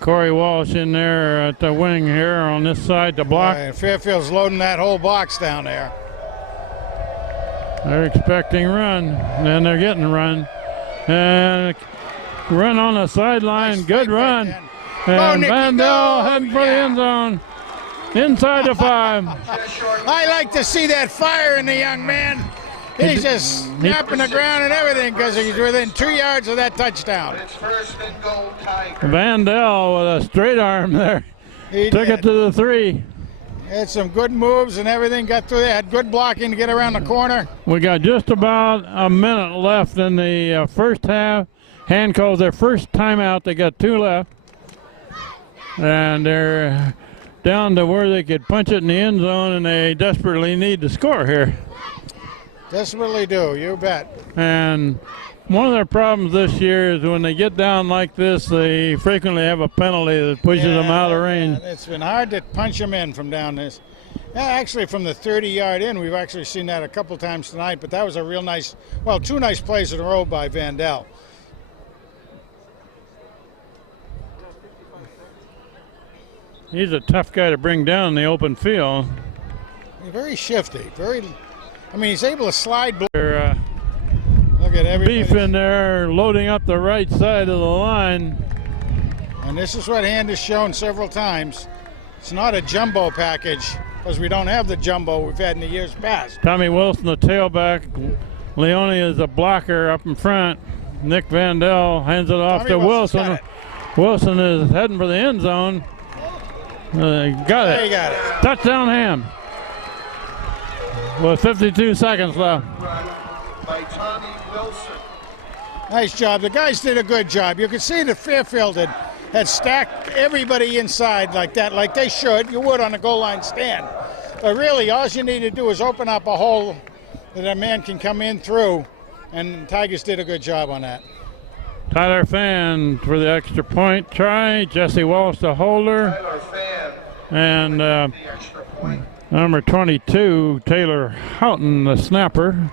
Corey Walsh in there at the wing here on this side to block. Fairfield's loading that whole box down there. They're expecting run, and they're getting run. And run on the sideline, Nice good fake run. back And Nicky, Vandell go! heading for the end zone. Inside the 5. Just short. I like to see that fire in the young man. He's just snapping the ground and everything because he's within 2 yards of that touchdown. It's first and goal, Tigers. Vandell with a straight arm there. He Took did. it to the 3. Had some good moves and everything. Got through there. Had good blocking to get around the corner. We got just about a minute left in the first half. Hand calls their first timeout. They got 2 left. And they're down to where they could punch it in the end zone, and they desperately need to score here. Desperately do, you bet. And one of their problems this year is when they get down like this, they frequently have a penalty that pushes them out of range. It's been hard to punch them in from down this. Yeah, actually, from the 30-yard in, we've actually seen that a couple times tonight, but that was a real nice, well, 2 nice plays in a row by Vandell. He's a tough guy to bring down in the open field. He's very shifty, he's able to slide. They're Look at everybody. beef in there, loading up the right side of the line. And this is what Hand has shown several times. It's not a jumbo package, because we don't have the jumbo we've had in the years past. Tommy Wilson, the tailback. Leone is a blocker up in front. Nick Vandell hands it off Tommy to Wilson's Wilson. got it. Wilson is heading for the end zone. Got There it. you got it. Touchdown Ham. With 52 seconds left. By Tommy Wilson. Nice job. The guys did a good job. You could see that Fairfield had stacked everybody inside like that, like they should. You would on a goal line stand. But really, all you need to do is open up a hole that a man can come in through, and Tigers did a good job on that. Tyler Fan for the extra point try. Jesse Walsh, the holder. Tyler Fan, And the extra point. number 22, Taylor Houghton, the snapper.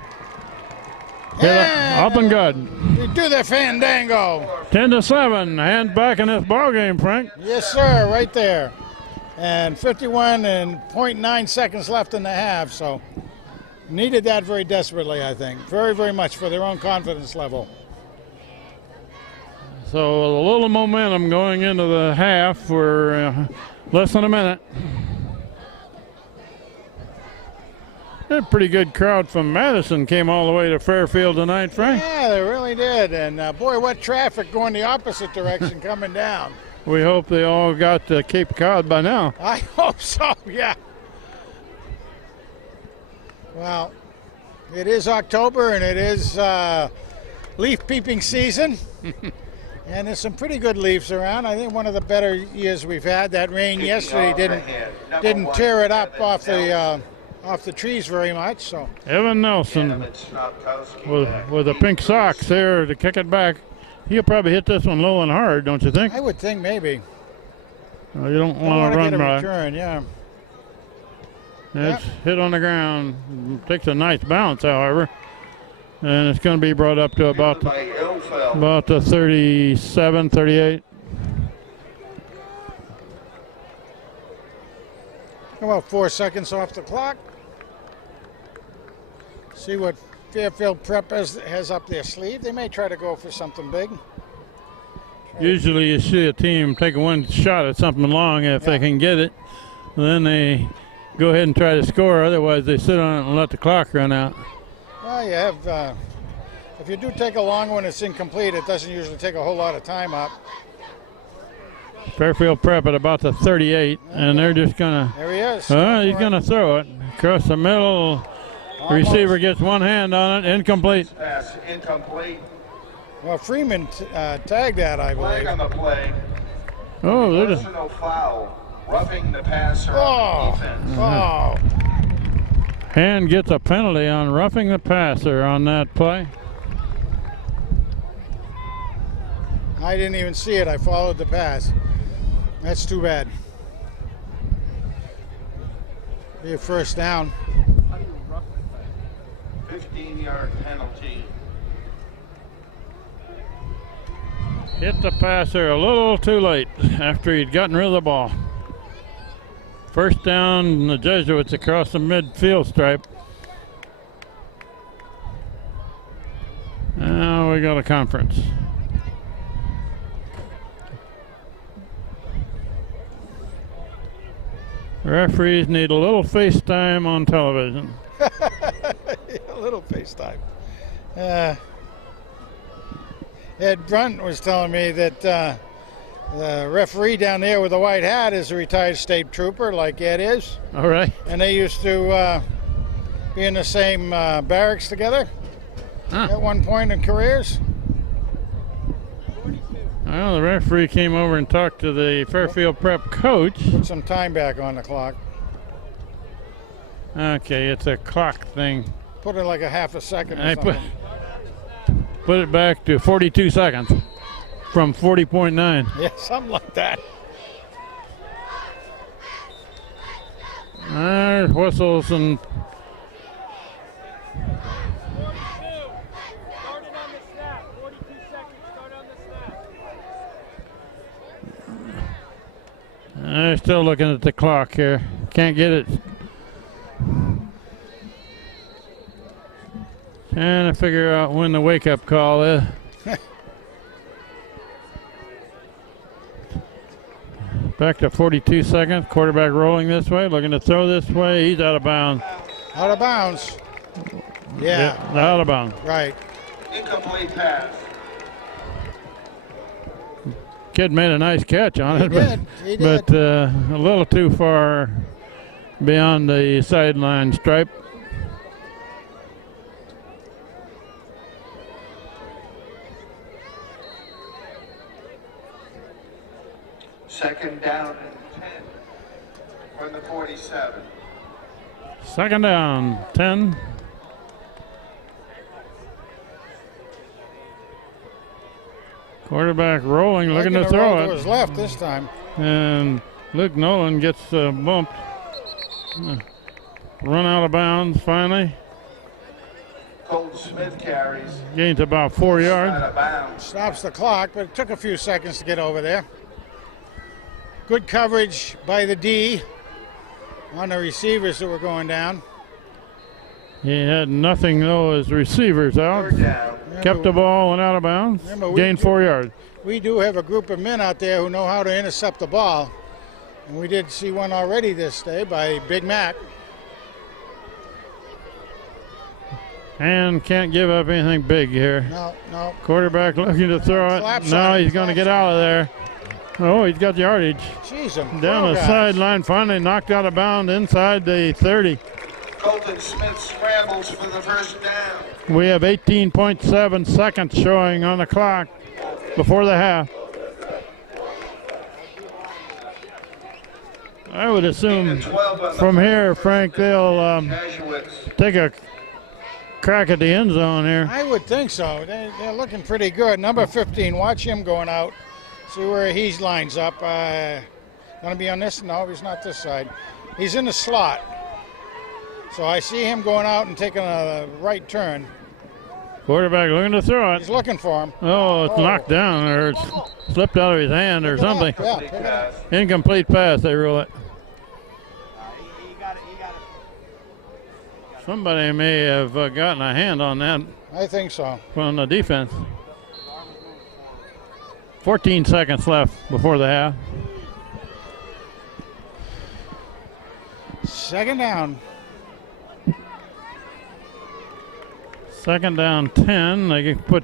Hit it up and good. They do the fandango. 10-7. Hand back in this ball game, Frank. Yes, sir, right there. And 51.9 seconds left in the half, so needed that very desperately, I think. Very, very much for their own confidence level. So a little momentum going into the half. We're less than a minute. A pretty good crowd from Madison came all the way to Fairfield tonight, Frank. Yeah, they really did. And boy, what traffic going the opposite direction coming down. We hope they all got to Cape Cod by now. I hope so, yeah. Well, it is October and it is leaf peeping season. And there's some pretty good leaves around. I think one of the better years we've had. That rain yesterday didn't tear it up off the trees very much. So Evan Nelson with the pink socks there to kick it back. He'll probably hit this one low and hard, don't you think? I would think maybe. You don't I want to run get a by. return, yeah. It's hit on the ground. Takes a nice bounce, however. And it's going to be brought up to about the 37, 38. About 4 seconds off the clock. See what Fairfield Prep has up their sleeve. They may try to go for something big. Usually you see a team take one shot at something long if they can get it. Then they go ahead and try to score. Otherwise they sit on it and let the clock run out. Well, you have, if you do take a long one, it's incomplete. It doesn't usually take a whole lot of time up. Fairfield Prep at about the 38, and they're just going to. There he is. He's going to throw it across the middle. Almost. Receiver gets one hand on it. Incomplete. Pass incomplete. Well, Freeman tagged that, I Flag believe. on the play. Oh, there's a, Personal foul. Roughing the passer Oh, on defense. oh. hand gets a penalty on roughing the passer on that play. I didn't even see it. I followed the pass. That's too bad. Be a first down. 15-yard penalty. Hit the passer a little too late after he'd gotten rid of the ball. First down, the Jesuits across the midfield stripe. Now we got a conference. Referees need a little FaceTime on television. A little FaceTime. Ed Brunt was telling me that the referee down there with the white hat is a retired state trooper, like Ed is. All right. And they used to be in the same barracks together at one point in careers. Well, the referee came over and talked to the Fairfield Prep coach. Put some time back on the clock. Okay, it's a clock thing. Put it like a half a second or I something. put it back to 42 seconds from 40.9. Yeah, something like that. There's whistles and Started on the snap. 42 seconds. Start on the snap. they're still looking at the clock here. Can't get it. Trying to figure out when the wake-up call is. Back to 42 seconds. Quarterback rolling this way, looking to throw this way. He's out of bounds. Out of bounds. Yeah. Out of bounds. Right. Incomplete pass. Kid made a nice catch on it, He did. but a little too far beyond the sideline stripe. Second down and 10 from the 47. Second down, 10. Quarterback rolling, looking to throw roll it. to his left this time. And Luke Nolan gets bumped. Run out of bounds finally. Colton Smith carries. Gains about 4 Out yards. of bounds. Stops the clock, but it took a few seconds to get over there. Good coverage by the D on the receivers that were going down. He had nothing though as receivers out. Third down. Kept the ball, went out of bounds. Remember, we Gained 4 yards. We do have a group of men out there who know how to intercept the ball. And we did see one already this day by Big Mac. And can't give up anything big here. No. Quarterback looking to throw it. Collapse Now on it, he's going to get collapse out of there. Oh, he's got yardage. Jeez, I'm Down the sideline, finally knocked out of bounds inside the 30. Colton Smith scrambles for the first down. We have 18.7 seconds showing on the clock before the half. I would assume from here, Frank, they'll Jesuits. take a crack at the end zone here. I would think so. They're looking pretty good. Number 15, watch him going out. See where he lines up. Going to be on this? No, he's not this side. He's in the slot. So I see him going out and taking a right turn. Quarterback looking to throw it. He's looking for him. Oh, it's knocked down or it's slipped out of his hand or something. Yeah, pick it up. Incomplete pass, they rule it. Somebody may have gotten a hand on that I think so. from the defense. 14 seconds left before the half. Second down. Second down 10. They can put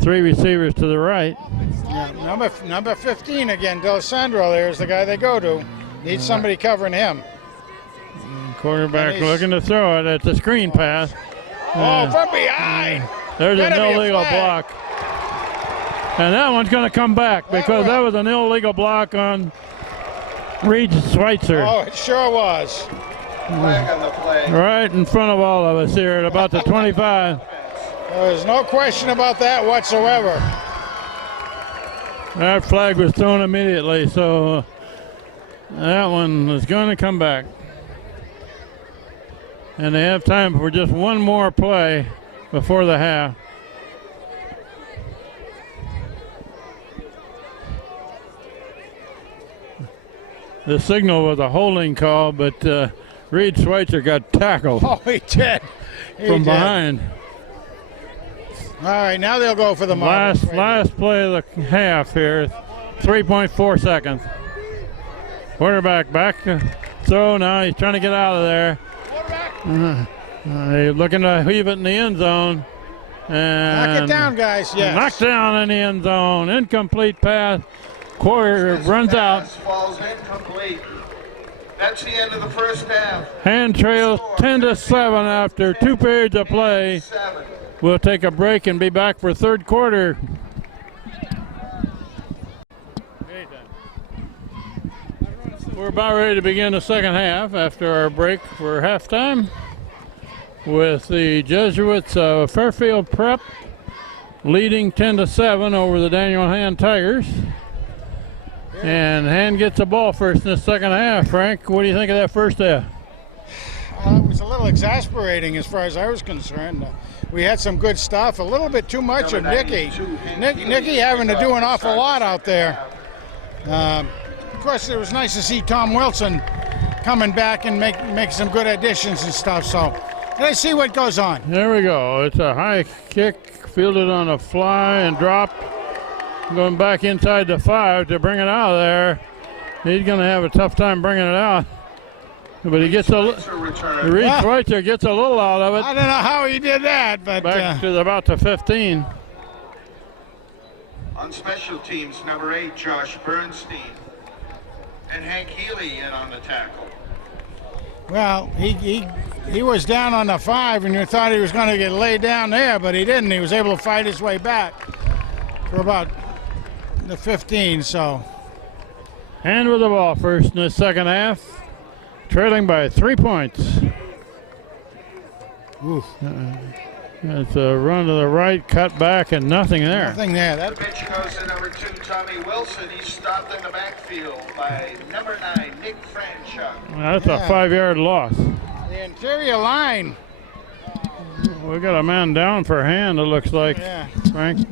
3 receivers to the right. Yeah, number 15 again. D'Alessandro there is the guy they go to. Needs somebody covering him. Quarterback And he's- looking to throw it. It's a screen pass. Oh, from behind. There's an Gotta be a illegal flag. block. And that one's going to come back because that was an illegal block on Reed Schweitzer. Oh, it sure was. Flag on the play. Right in front of all of us here at about the 25. There's no question about that whatsoever. That flag was thrown immediately, so that one is going to come back. And they have time for just one more play before the half. The signal was a holding call, but Reed Schweitzer got tackled Oh, he did. He from did. behind. All right, now they'll go for the marbles. Last play of the half here, 3.4 seconds. Quarterback back, throw now, he's trying to get out of there. They're looking to heave it in the end zone. And Knock it down, guys. Yes. knocked down in the end zone. Incomplete pass. Quarter runs out. Falls incomplete. That's the end of the first half. Hand trails 10-7 after 2 periods of play. 7. We'll take a break and be back for third quarter. We're about ready to begin the second half after our break for halftime with the Jesuits of Fairfield Prep leading 10-7 over the Daniel Hand Tigers. And Hand gets the ball first in the second half. Frank, what do you think of that first half? It was a little exasperating as far as I was concerned. We had some good stuff, a little bit too much of Nicky. Nicky having to do an awful lot out there. Of course, it was nice to see Tom Wilson coming back and make some good additions and stuff. So let's see what goes on. There we go. It's a high kick, fielded on a fly and drop. Going back inside the 5 to bring it out of there. He's going to have a tough time bringing it out. But he gets Reed Schweitzer gets a little out of it. I don't know how he did that, but back to about the 15. On special teams, number 8, Josh Bernstein. And Hank Healy in on the tackle. Well, he was down on the 5, and you thought he was going to get laid down there, but he didn't. He was able to fight his way back for about the 15. So, and with the ball first in the second half, trailing by 3 points. Oof. It's a run to the right, cut back, and nothing there. Nothing there. The pitch goes to number 2, Tommy Wilson. He's stopped in the backfield by number 9, Nick Franchuk. That's a 5-yard loss. The interior line. We got a man down for Hand, it looks like, Yeah. Frank.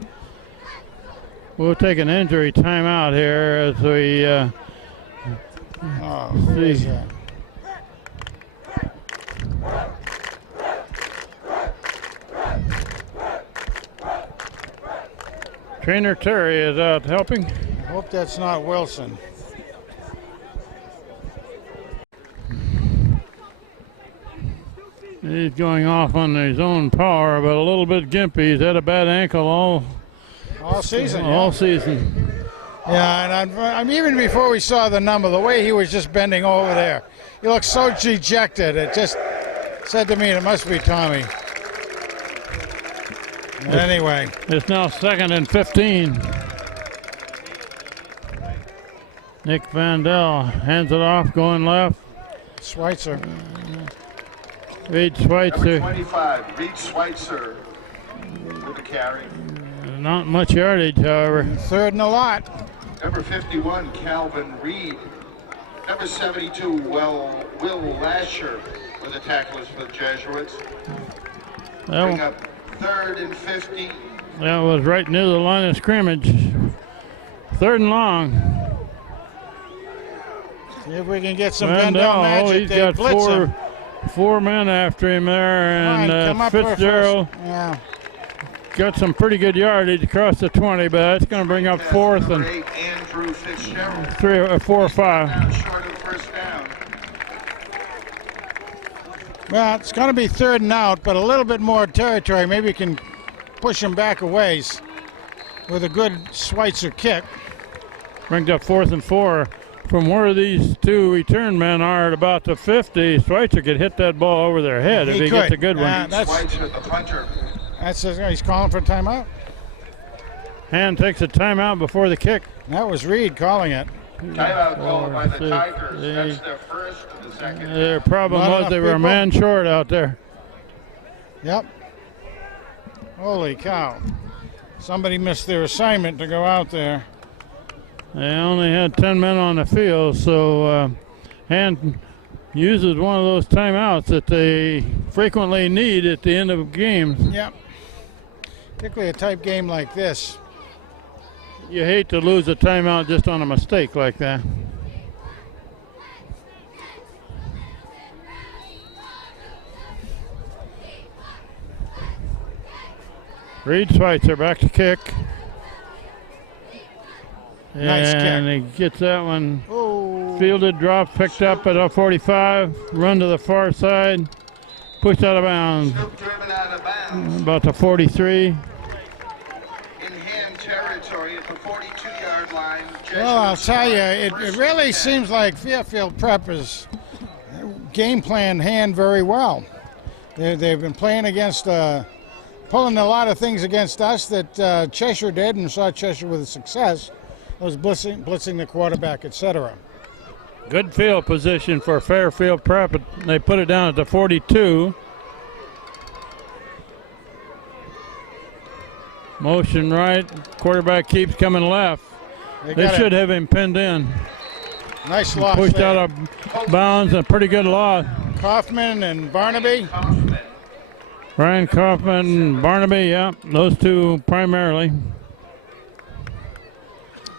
We'll take an injury timeout here as we Who is that? Trainer Terry is out helping. I hope that's not Wilson. He's going off on his own power, but a little bit gimpy. He's had a bad ankle all season. season. Yeah, and I'm even before we saw the number, the way he was just bending over there, he looked so dejected. It just said to me, it must be Tommy. Anyway, it's now 2nd and 15. Nick Vandell hands it off, going left. Schweitzer. Reed Number Schweitzer. 25, Reed Schweitzer with the carry. Not much yardage, however. 3rd and a lot. Number 51, Calvin Reed. Number 72, Will Lasher with the tacklers for the Jesuits. Bring up 3rd and 50. That was right near the line of scrimmage. 3rd and long. See if we can get some Vandell magic. He's got four men after him there, and Fitzgerald got some pretty good yardage across the 20, but that's going to bring up 4th and 8, Andrew Fitzgerald. 4 or 5. Short of the first down. Well, it's going to be 3rd and out, but a little bit more territory. Maybe you can push him back a ways with a good Schweitzer kick. Brings up 4th and 4. From where these two return men are at about the 50, Schweitzer could hit that ball over their head if he gets a good one. Schweitzer, the punter. He's calling for a timeout. Hand takes a timeout before the kick. That was Reed calling it. Timeout called by the Tigers. That's their first and the second. Their problem was they were a man short out there. Yep. Holy cow. Somebody missed their assignment to go out there. They only had 10 men on the field, so Hand uses one of those timeouts that they frequently need at the end of games. Yep. Particularly a type game like this. You hate to lose a timeout just on a mistake like that. Reed Schweitzer back to kick. Nice kick. And he gets that one Oh. fielded, dropped, picked up at a 45, run to the far side. Pushed out of bounds. Scoop driven out of bounds. About the 43. In hand territory at the 42-yard line. Well, I'll Jesuits tell you, start it first really and 10. seems like Fairfield Prep is game plan hand very well. They've been playing against, pulling a lot of things against us that Cheshire did, and saw Cheshire with success. Was blitzing the quarterback, etc. Good field position for Fairfield Prep. They put it down at the 42. Motion right. Quarterback keeps coming left. They should have him pinned in. Nice loss. Pushed there. out of bounds. A pretty good loss. Kaufman and Barnaby. Ryan Kaufman, Barnaby, yeah, those two primarily.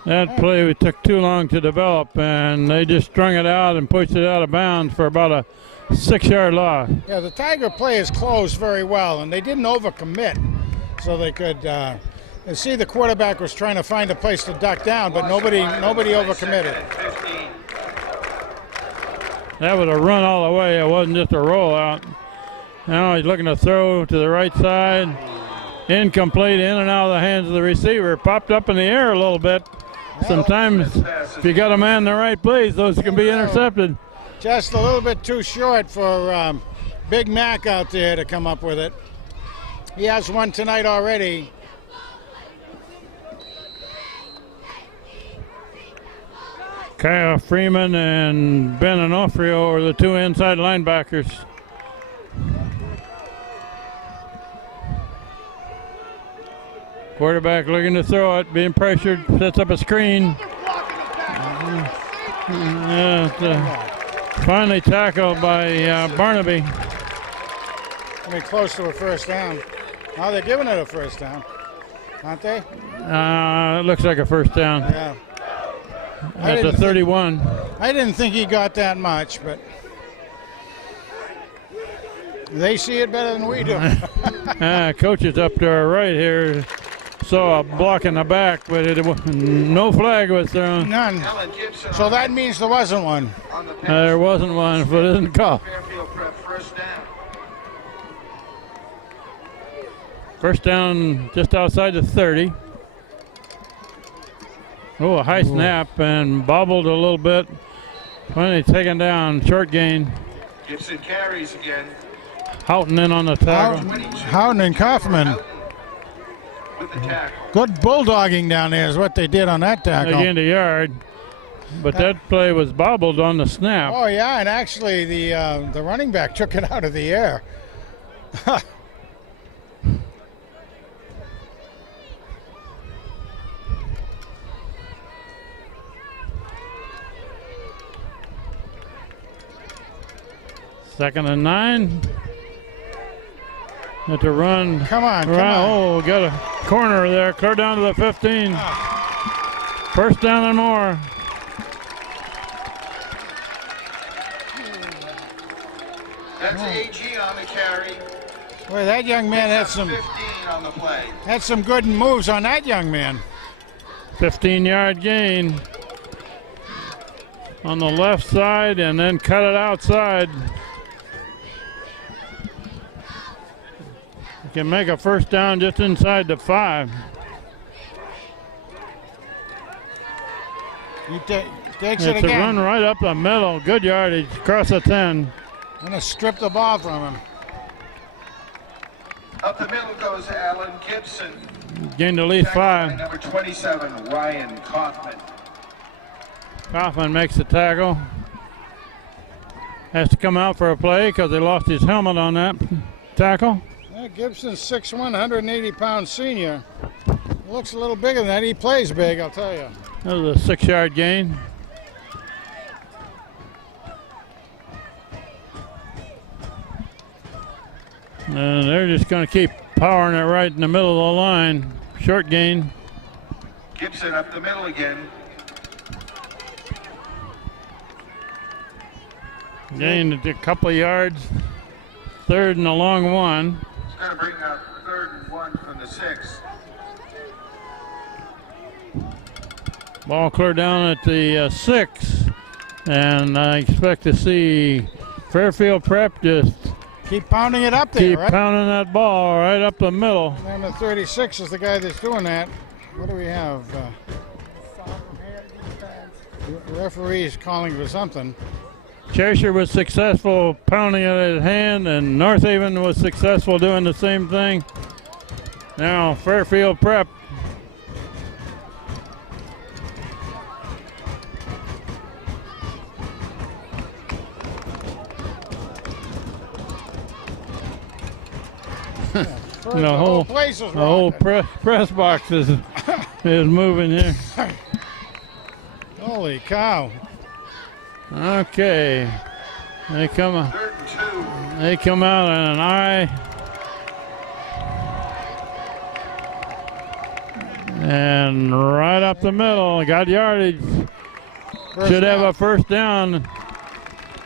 That play took too long to develop, and they just strung it out and pushed it out of bounds for about a 6-yard loss. Yeah, the Tiger players closed very well, and they didn't overcommit, so they could see the quarterback was trying to find a place to duck down, but nobody overcommitted. That was a run all the way. It wasn't just a rollout. Now he's looking to throw to the right side. Incomplete, in and out of the hands of the receiver. Popped up in the air a little bit. Sometimes if you got a man in the right place, those can be intercepted. Just a little bit too short for Big Mac out there to come up with it. He has one tonight already. Kyle Freeman and Ben Onofrio are the two inside linebackers. Quarterback looking to throw it, being pressured, sets up a screen. Finally tackled by Barnaby. I mean, close to a first down. Now they're giving it a first down, aren't they? It looks like a first down Yeah. at the 31. I didn't think he got that much, but they see it better than we do. Coach is up to our right here. Saw a block in the back, but no flag was thrown. None. So that means there wasn't one. There wasn't one, but it isn't called. Fairfield Prep first down. First down just outside the 30. Oh, a high snap and bobbled a little bit. Finally taken down, short gain. Gibson carries again. Houghton in on the tackle. Houghton and Kaufman. With the tackle. Good bulldogging down there is what they did on that They tackle. gained a yard, but that play was bobbled on the snap. Oh yeah, and actually the running back took it out of the air. Second and 9. Had to run. Come on, come Right, on. oh, got a corner there, clear down to the 15. First down and more. That's AG on the carry. Boy, that young man had some 15 on the play. good moves on that young man. 15-yard gain on the left side and then cut it outside. You can make a first down just inside the 5. He takes it It's a again. run right up the middle. Good yardage across the 10. Gonna strip the ball from him. Up the middle goes Alan Gibson. Gained at least Tackled by 5. number 27, Ryan Kaufman. Kaufman makes the tackle. Has to come out for a play because they lost his helmet on that tackle. Yeah, Gibson's 6'1", 180-pound senior. He looks a little bigger than that. He plays big, I'll tell you. That was a 6-yard gain. And they're just going to keep powering it right in the middle of the line. Short gain. Gibson up the middle again. Gained a couple of yards. Third and a long one. It's going to bring up 3rd and 1 from the 6. Ball clear down at the 6. And I expect to see Fairfield Prep just Keep pounding it up there, Keep right? pounding that ball right up the middle. And the 36 is the guy that's doing that. What do we have? The referee is calling for something. Cheshire was successful pounding it at hand, and North Haven was successful doing the same thing. Now Fairfield Prep. The whole place is The whole rocking. press box is moving here. Holy cow. Okay, they come out in an eye, and right up the middle. Got yardage. Should have a first down.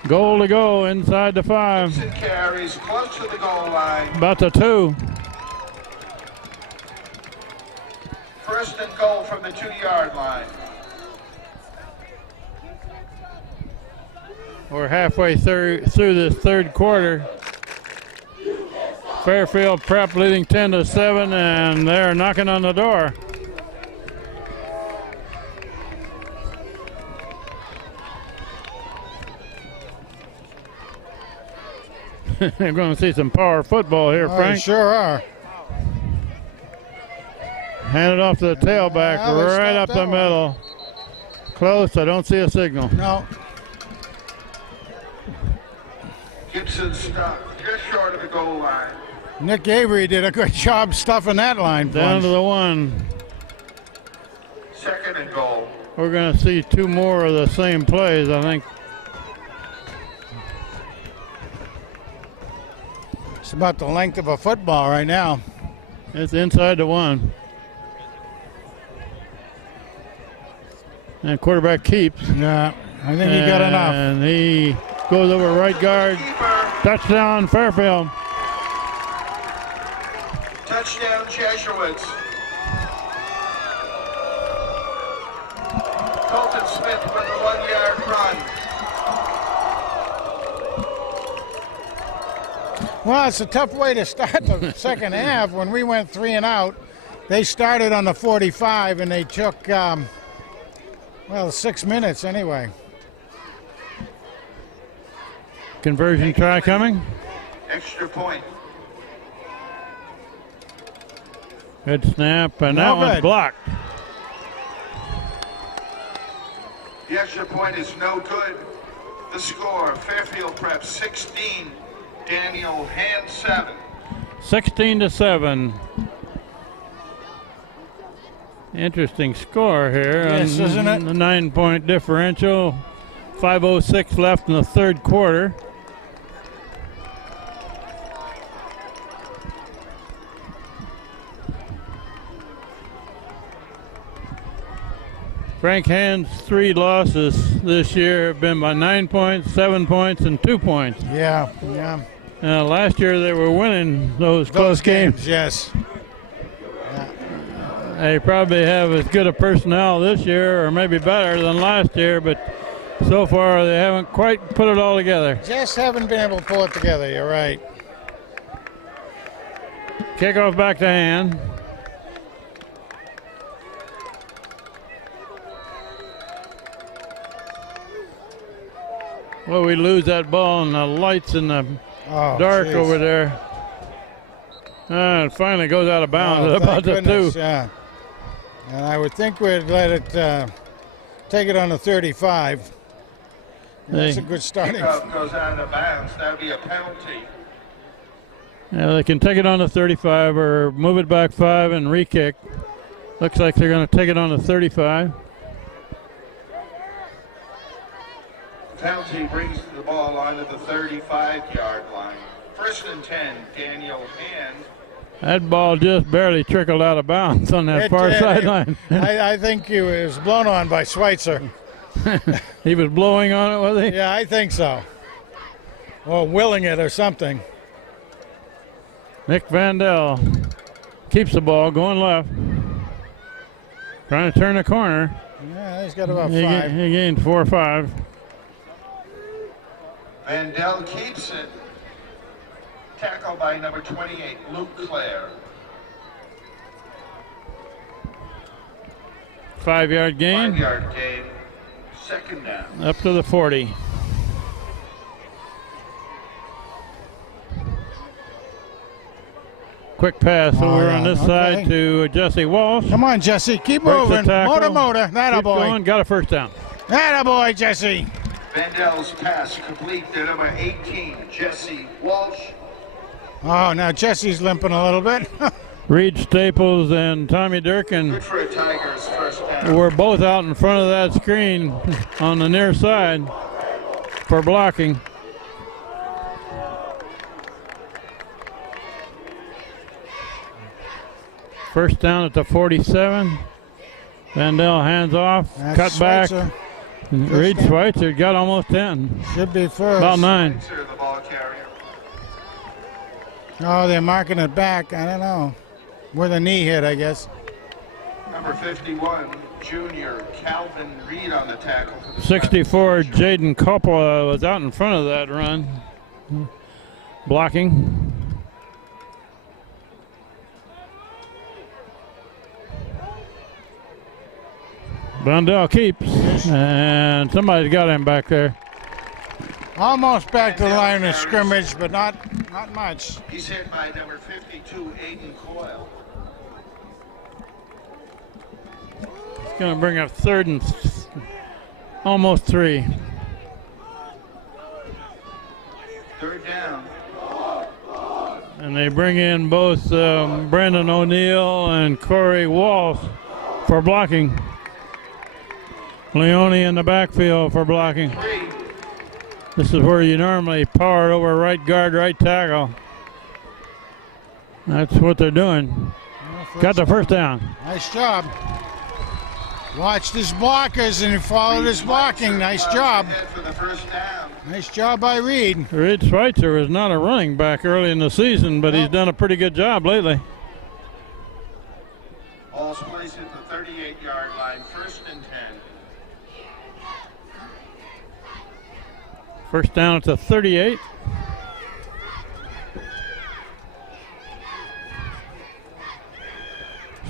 Goal to go inside the 5. Carries close to the goal line. About the 2. First and goal from the 2-yard line. We're halfway through this third quarter. Fairfield Prep leading 10-7, and they're knocking on the door. We're going to see some power football here, Oh, Frank. you sure are. Hand it off to the tailback, Well, they right stopped up that the one. middle. Close, I don't see a signal. No. Gibson stopped just short of the goal line. Nick Avery did a good job stuffing that line for Down him. to the 1. Second and goal. We're going to see 2 more of the same plays, I think. It's about the length of a football right now. It's inside the 1. And quarterback keeps. Yeah, I think he got enough. And he goes over right guard. Touchdown, Fairfield. Touchdown, Jesuits. Colton Smith with a 1-yard run. Well, it's a tough way to start the second half. When we went 3 and out, they started on the 45 and they took, 6 minutes anyway. Conversion try coming. Extra point. Good snap, and No that one's good. blocked. The extra point is no good. The score, Fairfield Prep 16, Daniel Hand 7. 16-7. Interesting score here. Yes, isn't it? The 9-point differential. 5:06 left in the third quarter. Frank Hand's 3 losses this year have been by 9 points, 7 points, and 2 points. Yeah. Last year they were winning those close games. Yes. They probably have as good a personnel this year, or maybe better than last year, but so far they haven't quite put it all together. Just haven't been able to pull it together. You're right. Kickoff back to Hand. Well, we lose that ball and the lights in the Oh, dark geez. over there. It finally goes out of bounds Oh, at about thank the 2. goodness, yeah. And I would think we'd let it take it on the 35. That's a good starting. Kickoff goes out of bounds. That would be a penalty. Yeah, they can take it on the 35 or move it back 5 and re-kick. Looks like they're going to take it on the 35. Penalty brings the ball onto the 35-yard line. First and 10, Daniel Hand. That ball just barely trickled out of bounds on that far sideline. I think he was blown on by Schweitzer. He was blowing on it, was he? Yeah, I think so. Or willing it or something. Nick Vandell keeps the ball going left. Trying to turn the corner. Yeah, he's got about He 5. gained 4 or 5. Vandell keeps it. Tackle by number 28, Luke Clare. 5-yard gain. 5-yard gain. Second down. Up to the 40. Quick pass over on this side to Jesse Walsh. Come on, Jesse. Keep Breaks the moving. tackle. Motor. That a Keep boy. going. Got a first down. That a boy, Jesse. Vandel's pass complete to number 18, Jesse Walsh. Oh, now Jesse's limping a little bit. Reed Staples and Tommy Durkin Good for a Tigers first down. were both out in front of that screen on the near side for blocking. First down at the 47. Vandell hands off, That's cut back. Schweitzer. Reed Schweitzer got almost 10. Should be first. About 9. Schweitzer, the ball carrier. Oh, they're marking it back. I don't know. Where the knee hit, I guess. Number 51, junior Calvin Reed on the tackle. For the 64, Jaden Coppola was out in front of that run, blocking. Blundell keeps, and somebody's got him back there. Almost back to the line of scrimmage, but not much. He's hit by number 52, Aiden Coyle. It's going to bring up third and almost 3. Third down. And they bring in both Brandon O'Neill and Corey Walsh for blocking. Leone in the backfield for blocking. 3. This is where you normally power over right guard, right tackle. That's what they're doing. Got the first down. Nice job. Watched his blockers and he followed his blocking. Nice job. For the first down. Nice job by Reed. Reed Schweitzer was not a running back early in the season, but he's done a pretty good job lately. Ball's placed at the 38-yard line, first and 10. First down at the 38.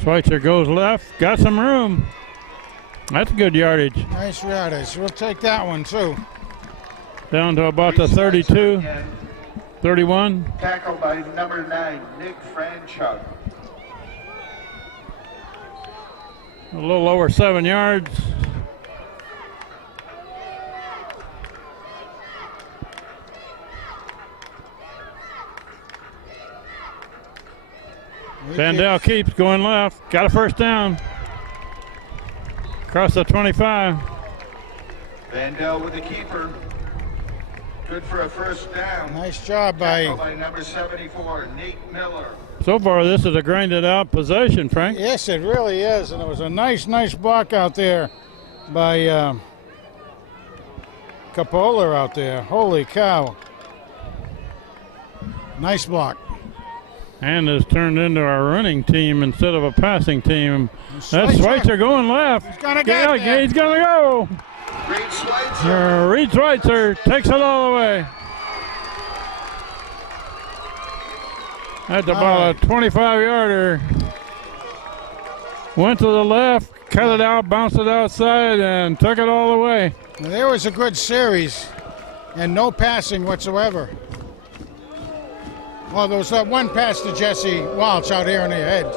Schweitzer goes left, got some room. That's good yardage. Nice yardage. We'll take that one too. Down to about the 32, 31. Tackled by number 9, Nick Franchuk. A little over 7 yards. Vandell keeps going left. Got a first down. Across the 25. Vandell with the keeper. Good for a first down. Nice job Tackled by. by number 74, Nate Miller. So far, this is a grinded out possession, Frank. Yes, it really is, and it was a nice block out there by Capola out there. Holy cow! Nice block. And has turned into a running team instead of a passing team. That's Schweitzer. Schweitzer going left. He's gonna get Yeah, there. he's going to go. Reed Schweitzer. Reed Schweitzer takes it all the way. That's about a 25-yarder. Went to the left, cut it out, bounced it outside, and took it all the way. Now, there was a good series, and no passing whatsoever. Well, there was that one pass to Jesse Walsh out here on the edge.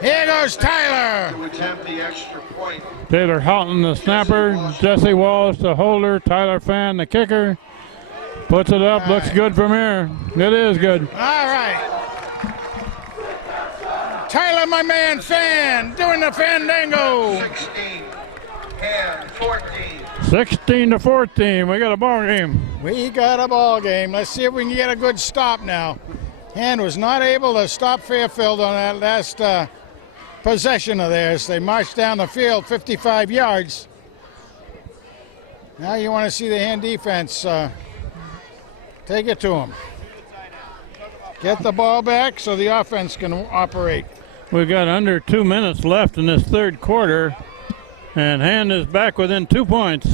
Here goes Tyler. To attempt the extra point. Taylor Houghton, the snapper. Jesse Walsh, the holder. Tyler Fan, the kicker. Puts it up. Looks good from here. It is good. All right. Tyler, my man, Fan, doing the fandango. 16 and 14. 16 to 14. We got a ball game. We got a ball game. Let's see if we can get a good stop now. Hand was not able to stop Fairfield on that last possession of theirs. They marched down the field 55 yards. Now you want to see the Hand defense take it to them. Get the ball back so the offense can operate. We've got under 2 minutes left in this third quarter, and Hand is back within 2 points.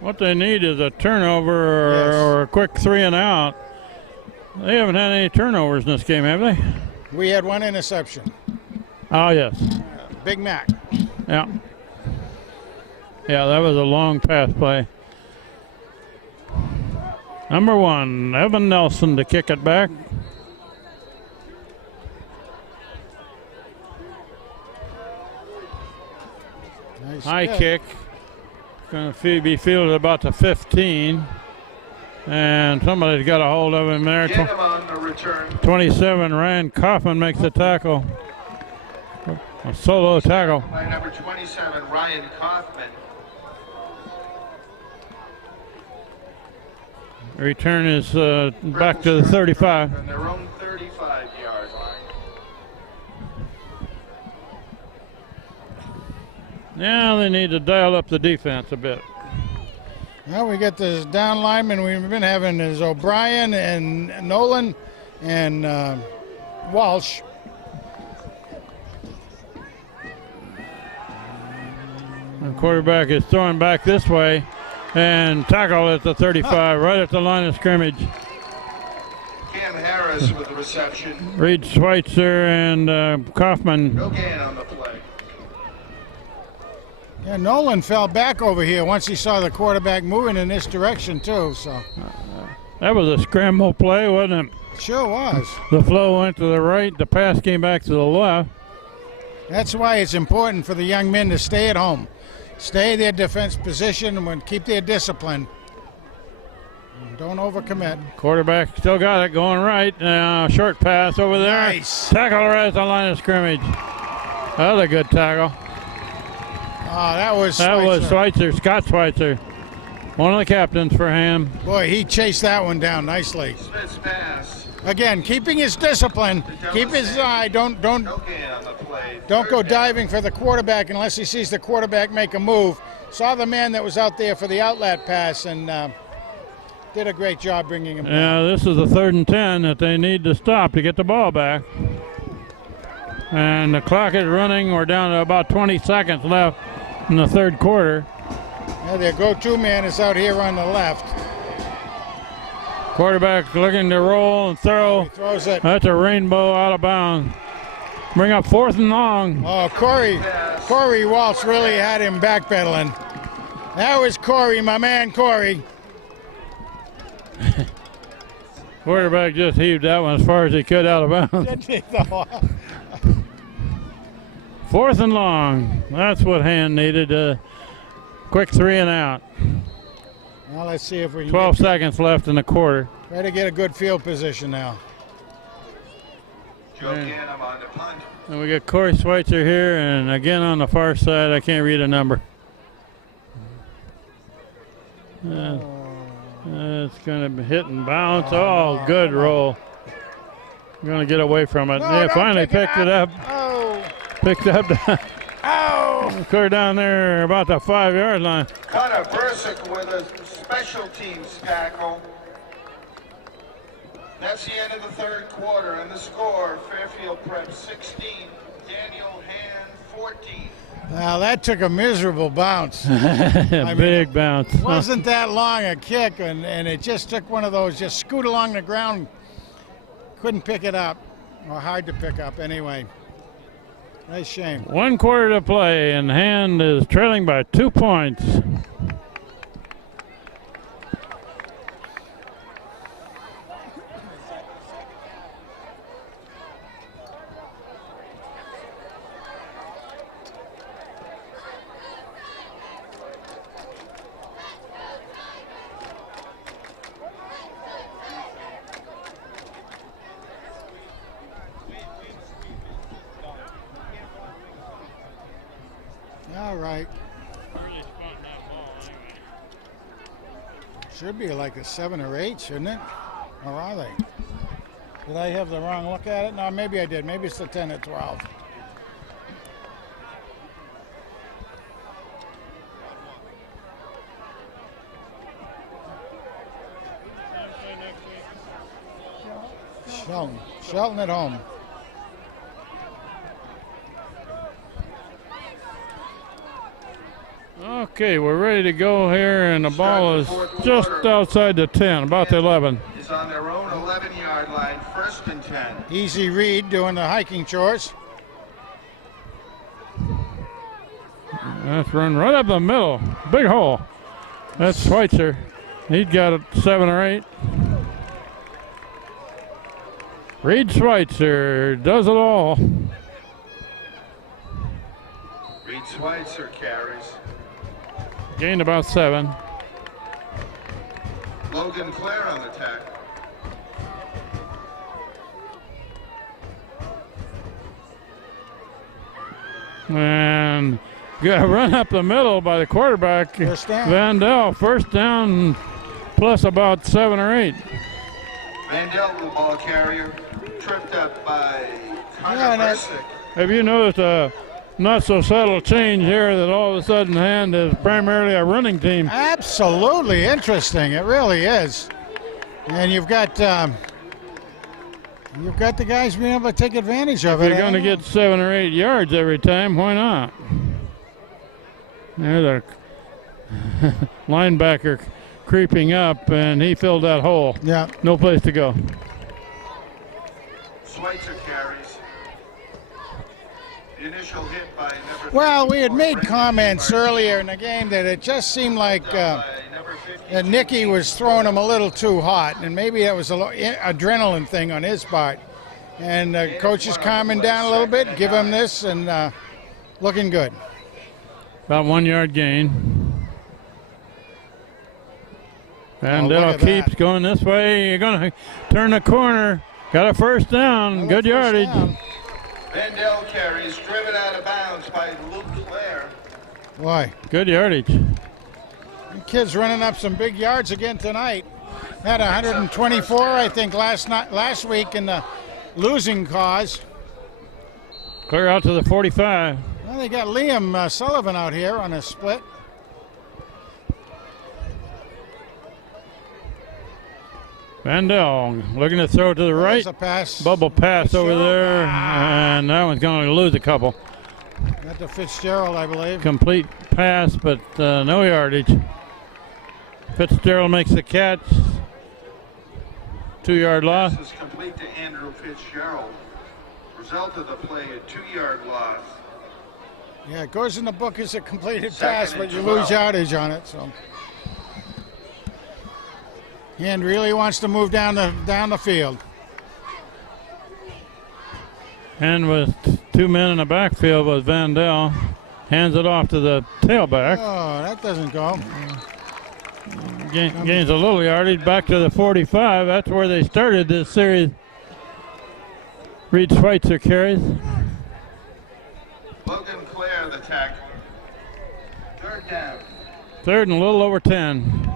What they need is a turnover Yes. or a quick 3 and out. They haven't had any turnovers in this game, have they? We had one interception. Oh, yes. Big Mac. Yeah. Yeah, that was a long pass play. Number 1, Evan Nelson to kick it back. Nice High kick. Going to be fielded about the 15. And somebody's got a hold of him there. Get him on the return. 27, Ryan Kaufman makes the tackle. A solo tackle. By number 27, Ryan Kaufman. Return is back to the 35. From their own 35-yard line. Now they need to dial up the defense a bit. Well, we got the down linemen we've been having is O'Brien and Nolan and Walsh. The quarterback is throwing back this way and tackle at the 35, right at the line of scrimmage. Cam Harris with the reception. Reed Schweitzer and Kaufman. No gain on the play. Yeah, Nolan fell back over here once he saw the quarterback moving in this direction too. So That was a scramble play, wasn't it? sure was. The flow went to the right, the pass came back to the left. That's why it's important for the young men to stay at home, stay their defense position, and keep their discipline. And don't overcommit. Quarterback still got it going right. Short pass over there. Nice. Tackle right at the line of scrimmage. Another good tackle. That was Schweitzer, Scott Schweitzer. One of the captains for him. Boy, he chased that one down nicely. Smith's pass. Again, keeping his discipline, keep his eye. Don't No gain on the play. go Third down. diving for the quarterback unless he sees the quarterback make a move. Saw the man that was out there for the outlet pass and did a great job bringing him down. Yeah, this is the 3rd and 10 that they need to stop to get the ball back. And the clock is running. We're down to about 20 seconds left in the 3rd quarter. Yeah, their go-to man is out here on the left. Quarterback looking to roll and throw. He throws it. That's a rainbow out of bounds. Bring up 4th and long. Oh, Corey Walsh really had him backpedaling. That was Corey, my man Corey. Quarterback just heaved that one as far as he could out of bounds. 4th and long. That's what Hand needed. Quick 3 and out. Well, let's see if we can 12 seconds left in the quarter. try to get a good field position now. Joe Ganem on the punt. And we got Corey Schweitzer here, and again on the far side, I can't read a number. It's going to be hit and bounce. Oh, good roll. Going to get away from it. No, Yeah, don't finally pick picked it up. Oh, Picked up. oh! Clear down there about the 5-yard line. Connor Bursick with a special teams tackle. That's the end of the 3rd quarter, and the score, Fairfield Prep 16, Daniel Hand 14. Now that took a miserable bounce. Big bounce. Wasn't that long a kick, and it just took one of those, just scoot along the ground. Couldn't pick it up, or hard to pick up anyway. Nice shame. 1 quarter to play, and Hand is trailing by 2 points. All right. Should be like a 7 or 8, shouldn't it? Or are they? Did I have the wrong look at it? No, maybe I did. Maybe it's the 10 or 12. Shelton at home. Okay, we're ready to go here, and the ball is just outside the 10, about the 11. Is on their own 11-yard line, 1st and 10. Easy read doing the hiking chores. That's run right up the middle. Big hole. That's Schweitzer. He's got it 7 or 8. Reed Schweitzer does it all. Reed Schweitzer carries. Gained about 7. Logan Clare on the tackle. And got run up the middle by the quarterback, First down. Vandell. First down plus about 7 or 8. Vandell, the ball carrier, tripped up by Connor Yeah, that- Bursick. Have you noticed a not so subtle change here that all of a sudden Hand is primarily a running team? Absolutely interesting. It really is. And you've got the guys being able to take advantage of If it. you're going to get 7 or 8 yards every time, why not? There's a linebacker creeping up, and he filled that hole. Yeah. No place to go. Schweitzer carries. The initial hit by number Well, we had 54, made Brendan comments Martinez, earlier in the game that it just seemed like by number 52, that Nicky was throwing him a little too hot, and maybe that was a adrenaline thing on his part. And coach is calming down a little bit, give him this, and looking good. About 1 yard gain. look Vandell at keeps that. going this way. You're going to turn the corner. Got a first down. Good First yardage. down. Vandell carries, driven out of bounds by Luke Clare. Boy, Good yardage. the kid's running up some big yards again tonight. Had 124, I think, last week in the losing cause. Clear out to the 45. Well, they got Liam Sullivan out here on a split. Vandell looking to throw to the right. There's a pass. Bubble pass over Fitzgerald. there, and that one's going to lose a couple. Got to Fitzgerald, I believe. Complete pass, but no yardage. Fitzgerald makes the catch. 2 yard loss. This is complete to Andrew Fitzgerald. Result of the play, a 2-yard loss. Yeah, it goes in the book as a completed Second pass, and but you 12. lose yardage on it. So, and really wants to move down the field. And with 2 men in the backfield with Vandell, hands it off to the tailback. Oh, that doesn't go. Gains a little yardage back to the 45. That's where they started this series. Reed Schweitzer carries. Logan Clare, the tackle. 3rd down. 3rd and a little over 10.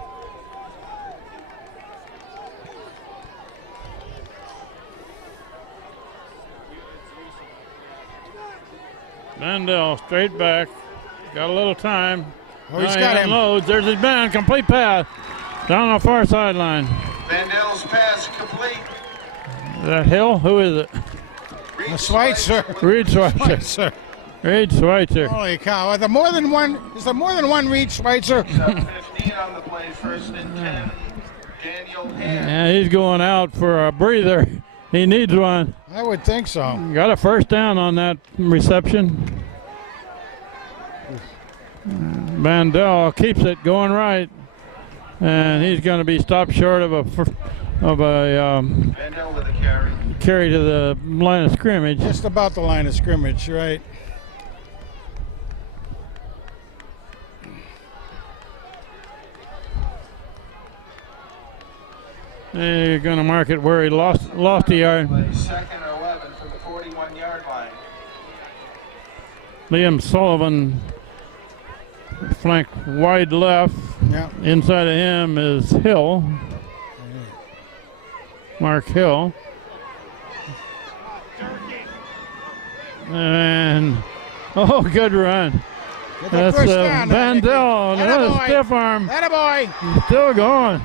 Vandell straight back. Got a little time. Oh, he's Now he got him. unloads. There's his man. Complete pass. Down the far sideline. Vandell's pass complete. Is that Hill? Who is it? Reed Schweitzer. Reed Schweitzer. Schweitzer. Reed Schweitzer. Holy cow! Is there more than one Reed Schweitzer? Up 15 on the play, 1st and 10. Daniel Hand. Yeah, he's going out for a breather. He needs one. I would think so. Got a first down on that reception. Vandell keeps it going right, and he's going to be stopped short of a Vandell with a carry. carry to the line of scrimmage. Just about the line of scrimmage, right? They're going to mark it where he lost a yard. Play 2nd and 11 from the 41-yard line. Liam Sullivan flanked wide left. Yeah. Inside of him is Hill. Mark Hill. And, oh, good run. Get that That's first down there, Nicky. Vandell. Another Attaboy. stiff arm. Attaboy. Still going.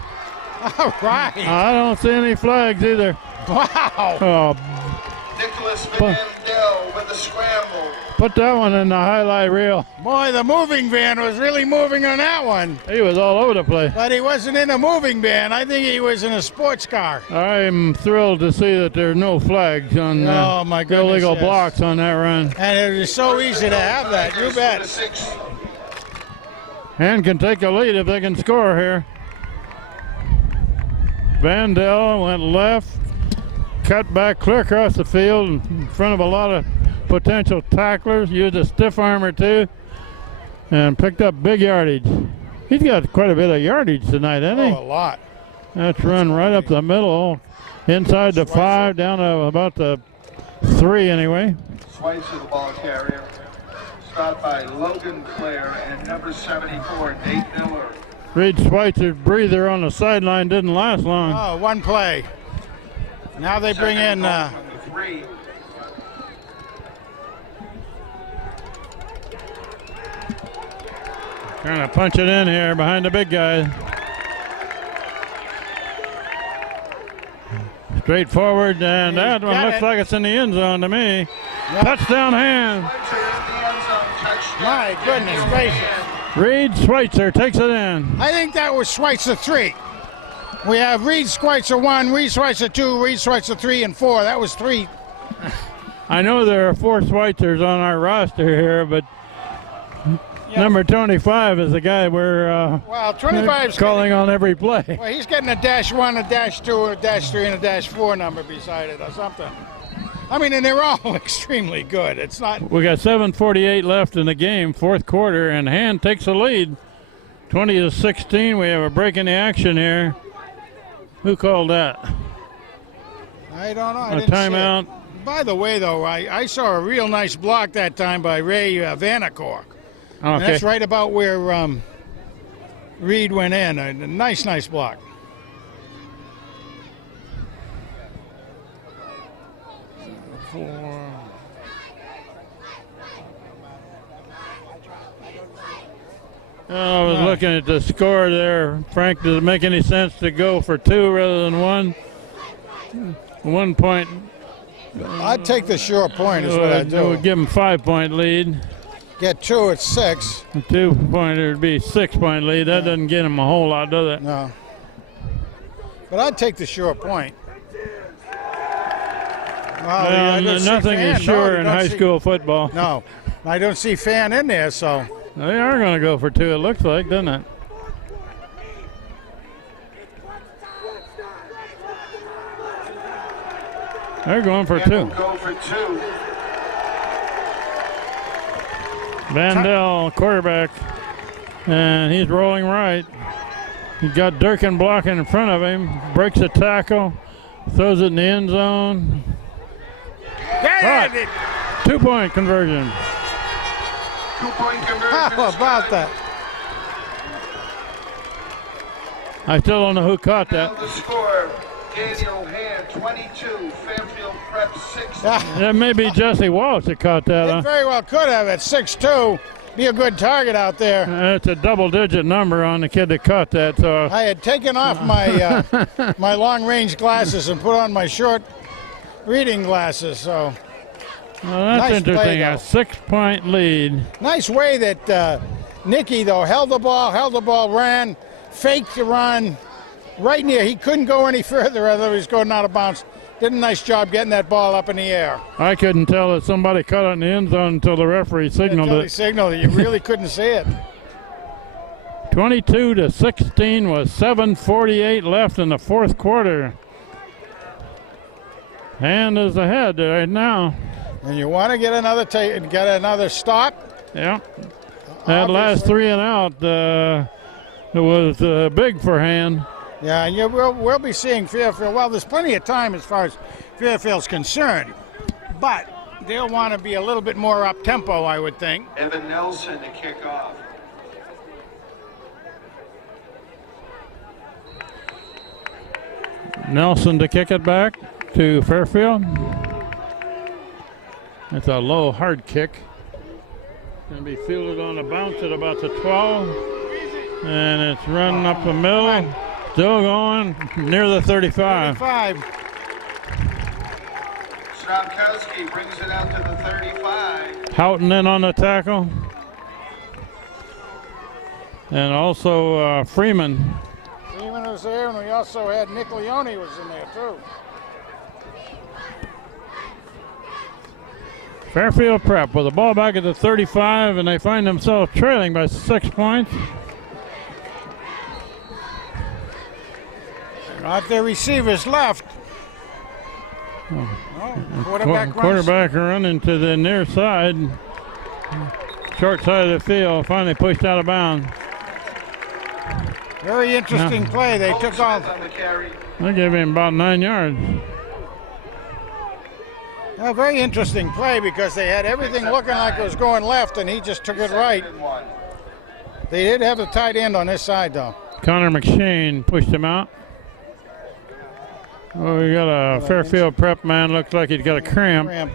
All right. I don't see any flags either. Wow. Oh, Nicholas Vandell with the scramble. Put that one in the highlight reel. Boy, the moving van was really moving on that one. He was all over the place. But he wasn't in a moving van. I think he was in a sports car. I'm thrilled to see that there are no flags on Oh, my goodness, illegal yes. blocks on that run. And it was so easy to have that. You bet. And can take a lead if they can score here. Vandell went left, cut back clear across the field in front of a lot of potential tacklers, used a stiff arm or two, and picked up big yardage. He's got quite a bit of yardage tonight, hasn't he? Oh, a lot. That's run right up the middle, inside the 5, down to about the 3 anyway. Schweitzer, the ball carrier. Stopped by Logan Clare and number 74, Nate Miller. Reed Schweitzer's breather on the sideline didn't last long. Oh, one play. Now they bring in Three. Trying to punch it in here behind the big guy. Straight forward, and that one looks like it's in the end zone to me. Yep. Touchdown hand. My goodness gracious. Reed Schweitzer takes it in. I think that was Schweitzer 3. We have Reed Schweitzer 1, Reed Schweitzer 2, Reed Schweitzer 3, and 4. That was 3. I know there are 4 Schweitzers on our roster here, but number 25 is the guy we're Well, 25 is calling on every play. Well, he's getting a -1, a -2, a -3, and a -4 number beside it or something. I mean, and they're all extremely good. It's not. We got 7:48 left in the game, fourth quarter, and Hand takes the lead, 20-16. We have a break in the action here. Who called that? I don't know. I A didn't see it. timeout. By the way, though, I saw a real nice block that time by Ray Vanacore. And Okay. that's right about where Reed went in. A nice block. I was looking at the score there. Frank, does it make any sense to go for 2 rather than 1? 1 point. I'd take the sure point is what I do. Would give him 5-point lead. Get 2 at 6. A 2-pointer would be 6-point lead. That doesn't get him a whole lot, does it? No. But I'd take the sure point. Well, I don't see Nothing Fan. is sure No, in don't high see- school football. No, I don't see Fan in there, so. They are going to go for 2, it looks like, doesn't it? They're going for 2. Go for 2. Vandell, quarterback, and he's rolling right. He's got Durkin blocking in front of him, breaks a tackle, throws it in the end zone. Get it! 2-point conversion. 2-point conversion. How about that? I still don't know who caught Now that. the score, Daniel Hand, 22, Fairfield Prep, 6. That may be Jesse Walsh that caught that. It very well could have at 6'2". Be a good target out there. It's a double-digit number on the kid that caught that. So I had taken off my my long-range glasses and put on my short reading glasses. So well, that's Nice play, interesting. A though. 6-point lead. nice way that Nicky though held the ball, ran, faked the run, right near. He couldn't go any further, otherwise he was going out of bounds. Did a nice job getting that ball up in the air. I couldn't tell that somebody caught it in the end zone until the referee signaled Until he it. signaled it, you really couldn't see it. 22-16 with 7:48 left in the fourth quarter. Hand is ahead right now. And you want to get another stop. Yeah. That last 3 and out it was big for Hand. Yeah, and we'll be seeing Fairfield. Well, there's plenty of time as far as Fairfield's concerned, but they'll want to be a little bit more up tempo, I would think. Evan Nelson to kick off. Nelson to kick it back to Fairfield. It's a low, hard kick. Going to be fielded on the bounce at about the 12. And it's running up the middle. Still going near the 35. 5. Stromkowski brings it out to the 35. Houghton in on the tackle. And also Freeman. Freeman was there, and we also had Nick Leone was in there too. Fairfield Prep with the ball back at the 35, and they find themselves trailing by 6 points. Not their receivers left. Quarterback running to the near side. Short side of the field, finally pushed out of bounds. Very interesting play. They took off. On the carry. They gave him about 9 yards. A very interesting play because they had everything looking like it was going left, and he just took it right. They did have a tight end on this side, though. Connor McShane pushed him out. Oh, we got a Fairfield Prep man. Looks like he's got a cramp.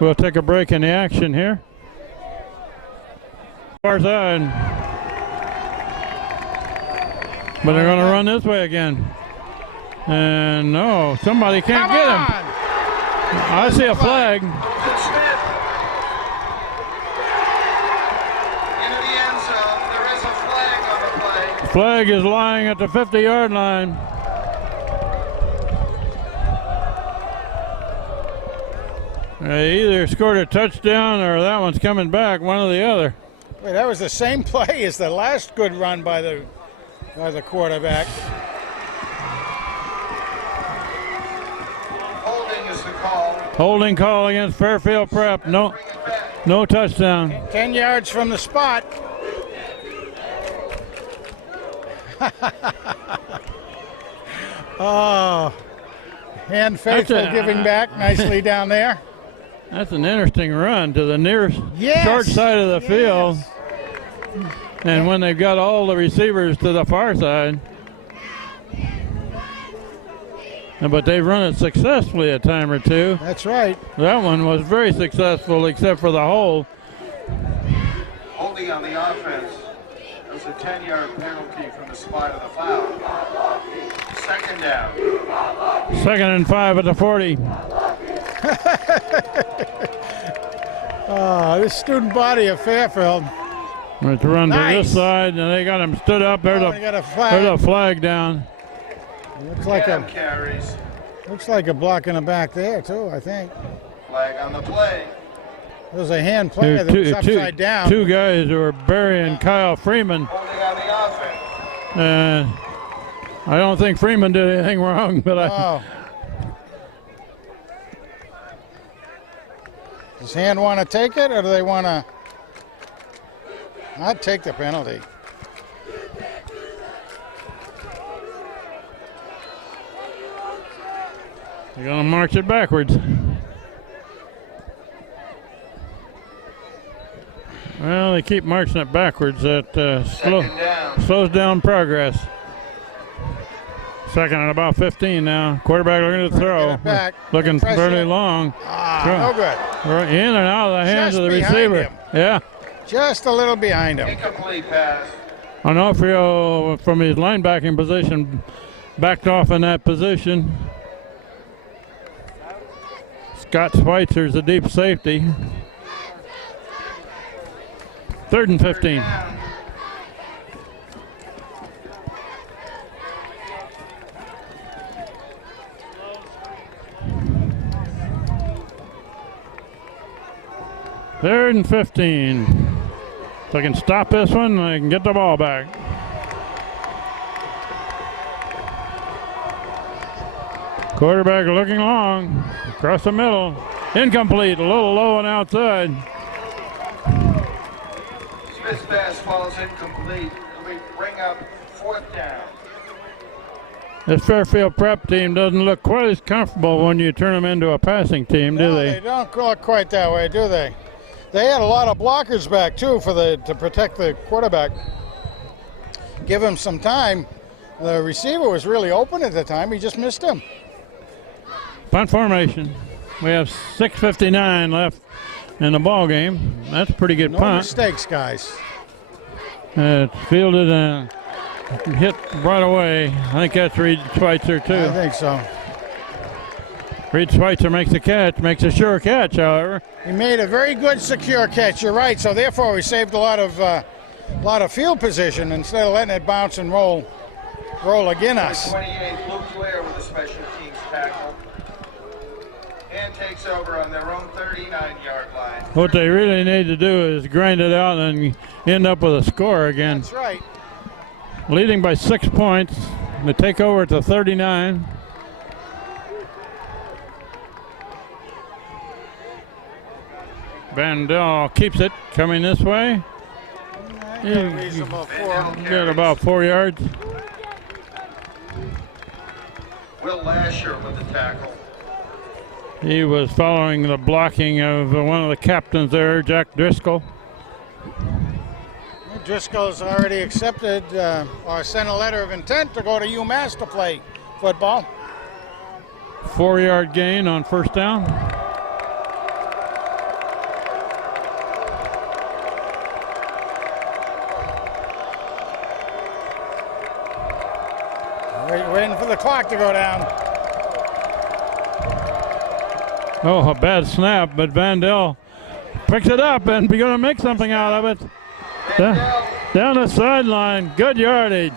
We'll take a break in the action here. Far side. But they're going to run this way again. And no, somebody can't get him. I see a flag. Into the end zone. There is a flag on the play. Flag is lying at the 50-yard line. They either scored a touchdown or that one's coming back, one or the other. Wait, that was the same play as the last good run by the quarterback. Holding is the call. Holding call against Fairfield Prep. No touchdown. 10 yards from the spot. Oh, and Faithful giving back nicely down there. That's an interesting run to the nearest Yes, short side of the field. And when they've got all the receivers to the far side. But they've run it successfully a time or two. That's right. That one was very successful except for the hole. Holding on the offense. It was a 10-yard penalty from the spot of the foul. Second down. 2nd and 5 at the 40. This student body of Fairfield. Let's run to Nice. this side, and they got him stood up. There's They got a there's a flag. flag down. Carries. Looks like a block in the back there too, I think. Flag on the play. There's a hand player that was upside down. Two guys who are burying Kyle Freeman. Holding on the offense. I don't think Freeman did anything wrong, but Does hand want to take it, or do they want to? I'd take the penalty. they're going to march it backwards. Well, they keep marching it backwards. That Second down. slows down progress. 2nd and about 15 now. Quarterback looking to throw. Get it back. Looking Press fairly it. long. No good. Right in and out of the hands Just of the behind receiver. him. Yeah. Just a little behind him. Incomplete pass. Onofrio from his linebacking position backed off in that position. Scott Schweitzer's a deep safety. 3rd and 15. Third and 15. If I can stop this one, I can get the ball back. Quarterback looking long, across the middle. Incomplete, a little low and outside. Smith's pass falls incomplete. We bring up 4th down. This Fairfield Prep team doesn't look quite as comfortable when you turn them into a passing team, do No, they? They don't look quite that way, do they? They had a lot of blockers back too to protect the quarterback. Give him some time. The receiver was really open at the time. He just missed him. Punt formation. We have 6:59 left in the ball game. That's a pretty good No punt. mistakes, guys. It's fielded and hit right away. I think that's Reed Schweitzer too. I think so. Reed Schweitzer makes the catch, makes a sure catch, however. He made a very good secure catch, you're right, so therefore we saved a lot of field position instead of letting it bounce and roll again us. 28, Luke Blair with a special teams tackle. And takes over on their own 39-yard line. What they really need to do is grind it out and end up with a score again. That's right. Leading by 6 points. They take over to 39. Vandell keeps it, coming this way. Reasonable for Got about 4 yards. Will Lasher with the tackle. He was following the blocking of one of the captains there, Jack Driscoll. Driscoll's already accepted or sent a letter of intent to go to UMass to play football. 4-yard gain on first down. Waiting for the clock to go down. Oh, a bad snap, but Vandell picks it up and be going to make something out of it. Down the sideline, good yardage.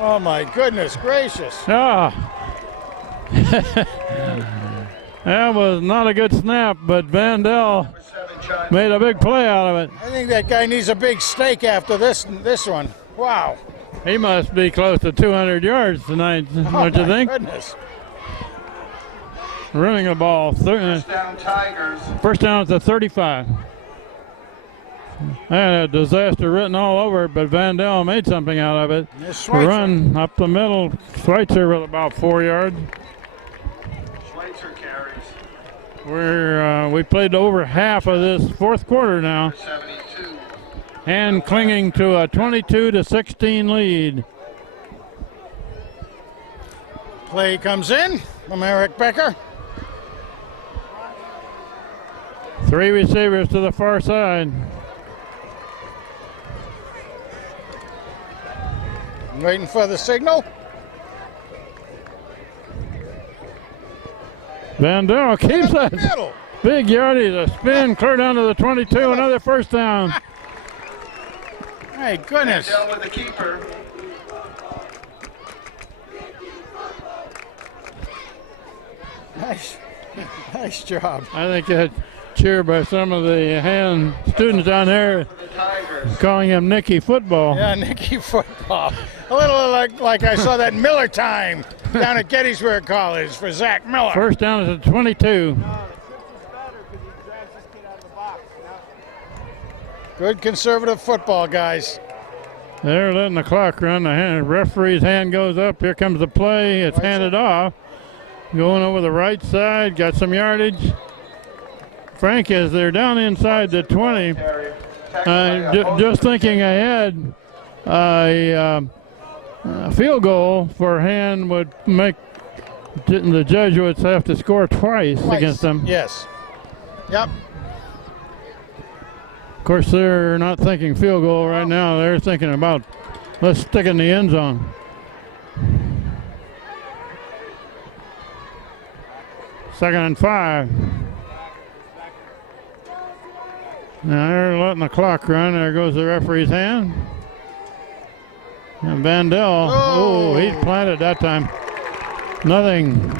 Oh my goodness gracious. Ah. That was not a good snap, but Vandell made a big play out of it. I think that guy needs a big steak after this one. Wow. He must be close to 200 yards tonight, don't you think? Goodness. Running the ball. First down Tigers. First down at the 35. And a disaster written all over it, but Vandell made something out of it. Run up the middle. Schweitzer with about 4 yards. Schweitzer carries. We played over half of this fourth quarter now. 72. And clinging to a 22-16 lead. Play comes in from Eric Becker. 3 receivers to the far side. Waiting for the signal. Vandell keeps that Middle. big yardage, a spin, clear down to the 22, another first down. My goodness. Down with the keeper. Nice job. I think that cheer by some of the hand students down there The Tigers. calling him Nicky Football. Yeah, Nicky football. A little like I saw that Miller time down at Gettysburg College for Zach Miller. First down is at 22. Good conservative football, guys. They're letting the clock run. The referee's hand goes up. Here comes the play. It's handed off. Going over the right side. Got some yardage. Frank, as they're down inside the 20, just thinking ahead, a field goal for hand would make the Jesuits have to score twice against them. Yes. Yep. Of course, they're not thinking field goal right now. They're thinking about let's stick it in the end zone. Second and 5. Now they're letting the clock run. There goes the referee's hand. And Vandell, he's planted that time. Nothing.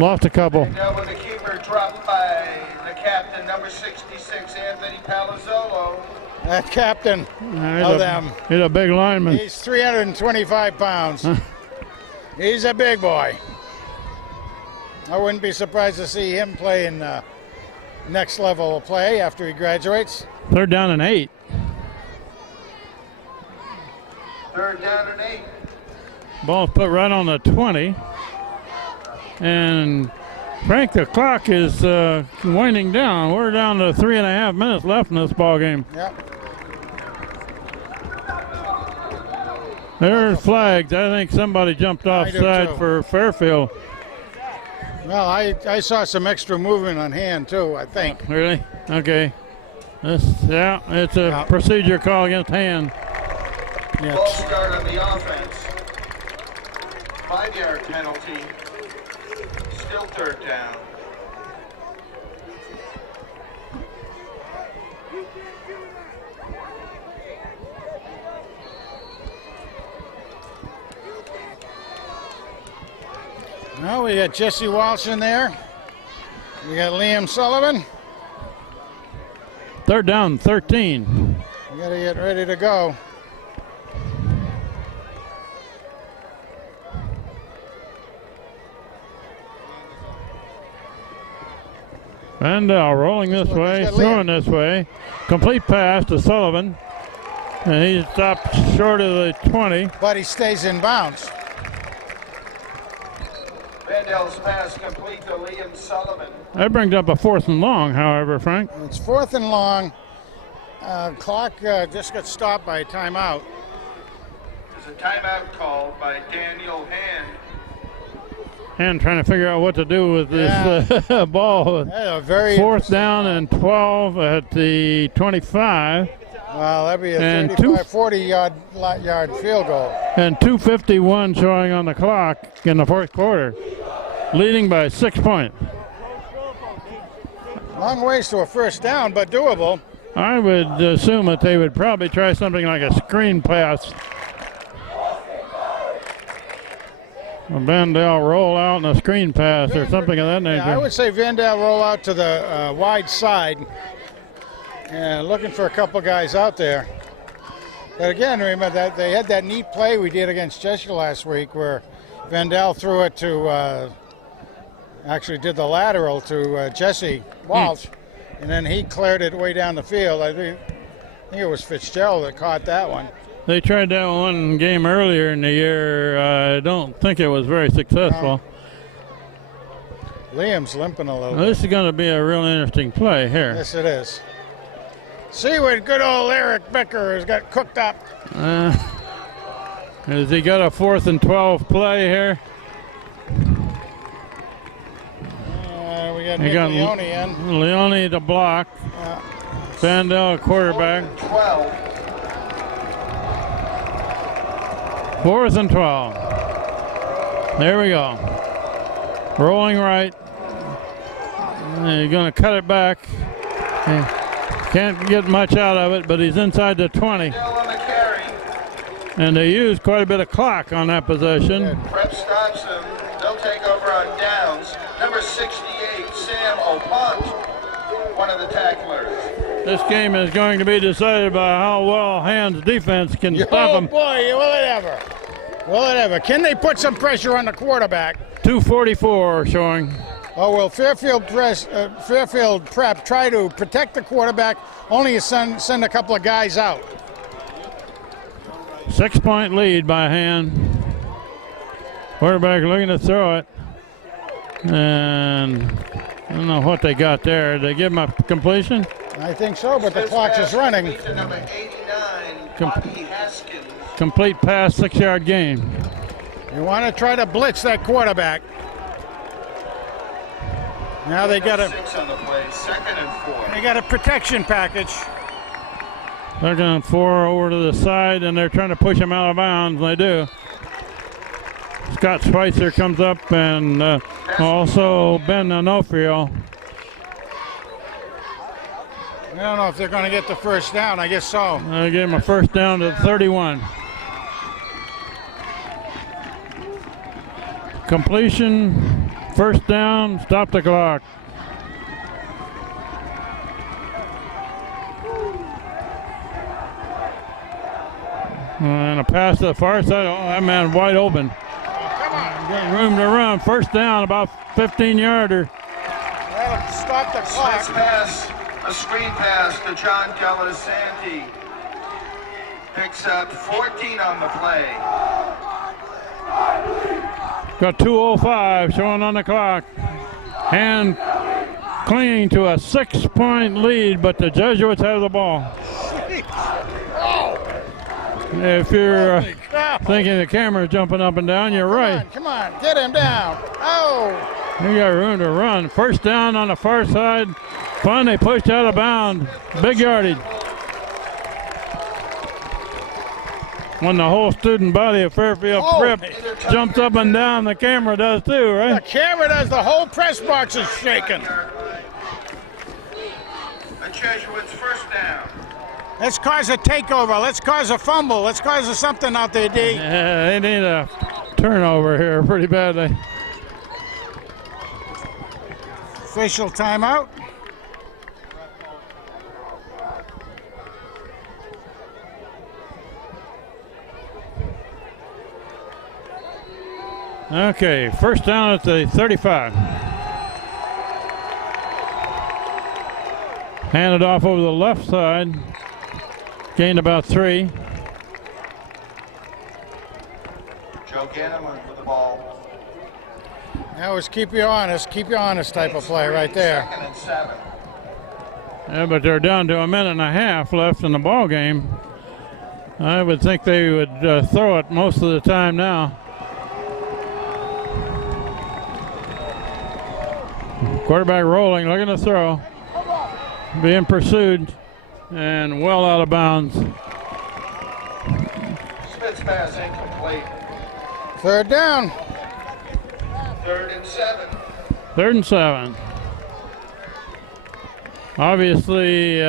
Lost a couple. Now with the keeper dropped by the captain, number 66, Anthony Palazzolo. That captain of them. He's a big lineman. He's 325 pounds. He's a big boy. I wouldn't be surprised to see him play in next level of play after he graduates. Third down and 8. Third down and 8. Ball's put right on the 20. And Frank, the clock is winding down. We're down to 3.5 minutes left in this ball game. Yep. There's flags. I think somebody jumped offside for Fairfield. Well, I saw some extra movement on hand too, I think. Really? Okay. It's a procedure call against hand. False start on the offense. 5-yard penalty. Still third down. Well, we got Jesse Walsh in there. We got Liam Sullivan. Third down, 13. We got to get ready to go. Vandal rolling this way, throwing this way. Complete pass to Sullivan. And he stopped short of the 20. But he stays in bounds. Vandal's pass complete to Liam Sullivan. That brings up a 4th and long, however, Frank. It's 4th and long. Clock just got stopped by a timeout. There's a timeout called by Daniel Hand. And trying to figure out what to do with this ball. Yeah, very 4th down and 12 at the 25. Well, that'd be a And 35, 40-yard field goal. And 2:51 showing on the clock in the 4th quarter. Leading by 6 points. Long ways to a first down, but doable. I would assume that they would probably try something like a screen pass. A Vandal roll out and a screen pass or something of that nature. Yeah, I would say Vandal roll out to the wide side. And looking for a couple guys out there. But again, remember that they had that neat play we did against Cheshire last week where Vandal threw it to, actually did the lateral to Jesse Walsh. And then he cleared it way down the field. I think it was Fitzgerald that caught that one. They tried that one game earlier in the year. I don't think it was very successful. Liam's limping a little Well, this is going to be a real interesting play here. Yes, it is. See what good old Eric Becker has got cooked up. Has he got a 4th and 12 play here? We got Nick Leone in. Leone to block. Vandal quarterback. 12. 4th and 12. There we go. Rolling right. He's going to cut it back. Can't get much out of it, but he's inside the 20. Still on the carry. And they used quite a bit of clock on that possession. Prep stops him. They'll take over on downs. Number 68, Sam Opont, one of the tacklers. This game is going to be decided by how well Hand's defense can stop him. Oh boy, will it ever. Will it ever. Can they put some pressure on the quarterback? 2:44 showing. Oh, will Fairfield Prep try to protect the quarterback, only send a couple of guys out? 6-point lead by Hand. Quarterback looking to throw it. And I don't know what they got there. Did they give him a completion? I think so, but the clock is running. To number 89, Bobby Haskins. Complete pass, 6-yard gain. You want to try to blitz that quarterback. Now they got 6 on the play, 2nd and 4. They got a protection package. 2nd and 4 over to the side, and they're trying to push him out of bounds, and they do. Scott Schweitzer comes up, and also Ben Onofrio. I don't know if they're going to get the first down. I guess so. They gave him a first down to 31. Completion, first down, stop the clock. And a pass to the far side. Oh, that man wide open. Come on. Got room to run. First down, about 15-yarder. That'll stop the Nice clock. pass, a screen pass to John Calasanti. Picks up 14 on the play. Got 2:05 showing on the clock. And clinging to a 6-point lead, but the Jesuits have the ball. If you're thinking the camera's jumping up and down, you're right. Come on, get him down. Oh! You got room to run. First down on the far side. Finally pushed out of bounds. Big yardage. when the whole student body of Fairfield Prep jumps up and down, the camera does too, The right? camera does. The whole press box is shaking. The Jesuits first down. Let's cause a takeover. Let's cause a fumble. Let's cause something out there, D. Yeah, they need a turnover here pretty badly. Official timeout. Okay, first down at the 35. Handed off over the left side. Gained about 3. Joe Gannon with the ball. That was keep you honest type of play right there. 2nd and 7. Yeah, but they're down to a minute and a half left in the ball game. I would think they would throw it most of the time now. Quarterback rolling, looking to throw. Being pursued and well out of bounds. Smith's pass incomplete. 3rd down. 3rd and 7. 3rd and 7. Obviously,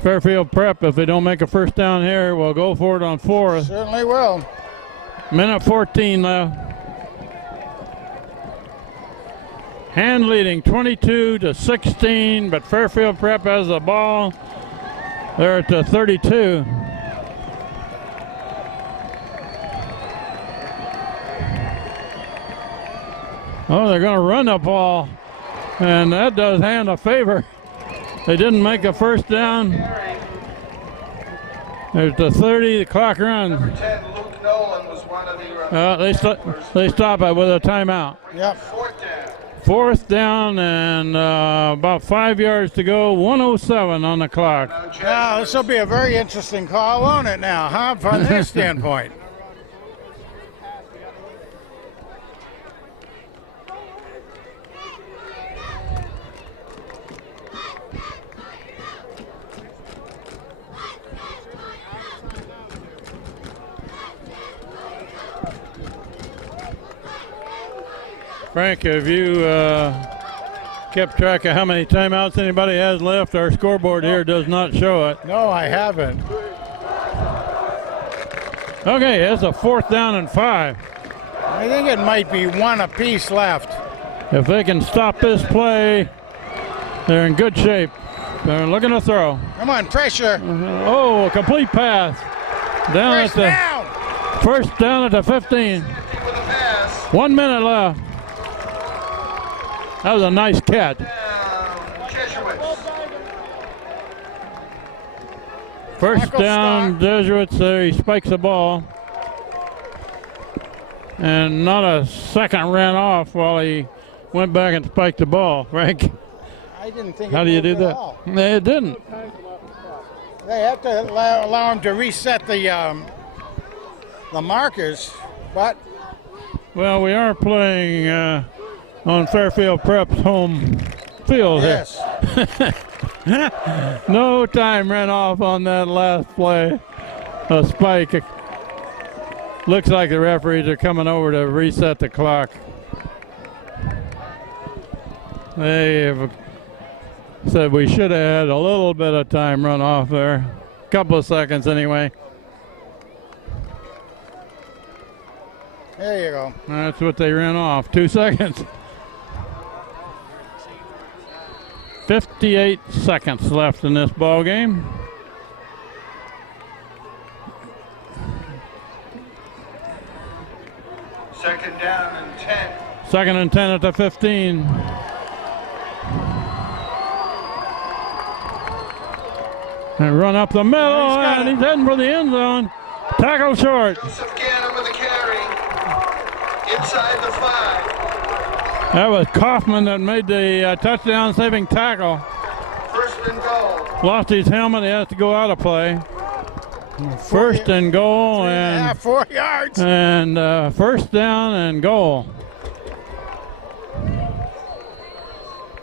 Fairfield Prep, if they don't make a first down here, will go for it on 4th. Certainly will. Minute 14 left. Hand leading 22-16, but Fairfield Prep has the ball. They're at the 32. Oh, they're going to run the ball, and that does Hand a favor. They didn't make a first down. There's the 30, the clock runs. Number 10, Luke Nolan was one of the They stop it with a timeout. Yep. 4th down. 4th down and about 5 yards to go. 1:07 on the clock. Now, this will be a very interesting call, won't it now, huh, from their standpoint? Frank, have you kept track of how many timeouts anybody has left? Our scoreboard here does not show it. No, I haven't. Okay, it's a 4th down and 5. I think it might be 1 apiece left. If they can stop this play, they're in good shape. They're looking to throw. Come on, pressure. Oh, a complete pass. Down First at the down. first down at the 15. With a pass. 1 minute left. That was a nice catch. Jesuits. First Tackle down, stop. Jesuits. There he spikes the ball. And not a second ran off while he went back and spiked the ball. Frank, I didn't think how it do you moved do at that? all. No, it didn't. They have to allow him to reset the markers, but Well, we are playing on Fairfield Prep's home field here. yes. No time ran off on that last play. A spike. Looks like the referees are coming over to reset the clock. They have said we should have had a little bit of time run off there. A couple of seconds anyway. There you go. That's what they ran off. 2 seconds. 58 seconds left in this ball game. Second down and 10. 2nd and 10 at the 15. And run up the middle, and he's heading for the end zone. Tackle short. Joseph Gannon with the carry. Inside the 5. That was Kaufman that made the touchdown-saving tackle. First and goal. Lost his helmet. He has to go out of play. First and goal, Yeah, and 4 yards. first down and goal.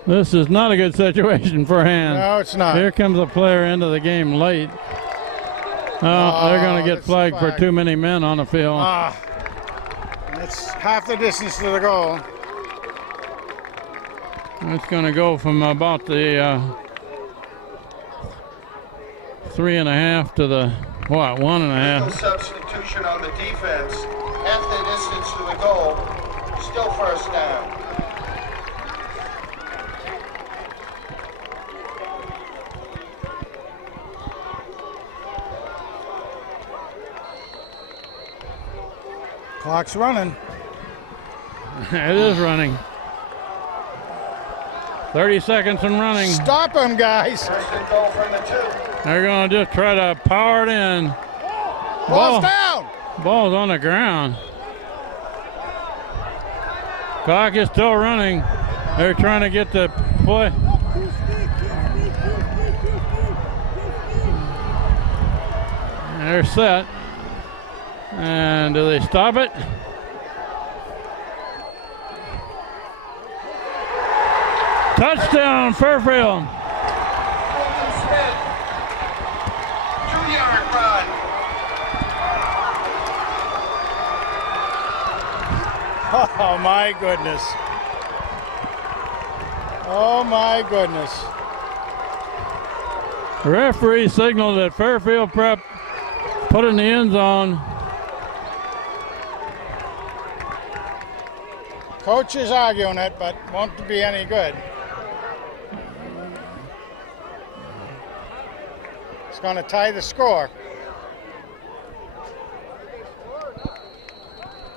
This is not a good situation for Hand. No, it's not. Here comes a player into the game late. They're going to get that's flagged for flag. too many men on the field. It's half the distance to the goal. It's going to go from about the 3.5 to the, 1.5. Substitution on the defense. Half the distance to the goal. Still first down. Clock's running. It is running. 30 seconds and running. Stop him, guys. First and goal from the 2. They're going to just try to power it in. Ball's down. Ball's on the ground. Clock is still running. They're trying to get the play. They're set. And do they stop it? Touchdown, Fairfield. Smith. 2-yard run. Oh, my goodness. Oh, my goodness. The referee signaled that Fairfield Prep put in the end zone. Coach is arguing it, but won't be any good. It's going to tie the score.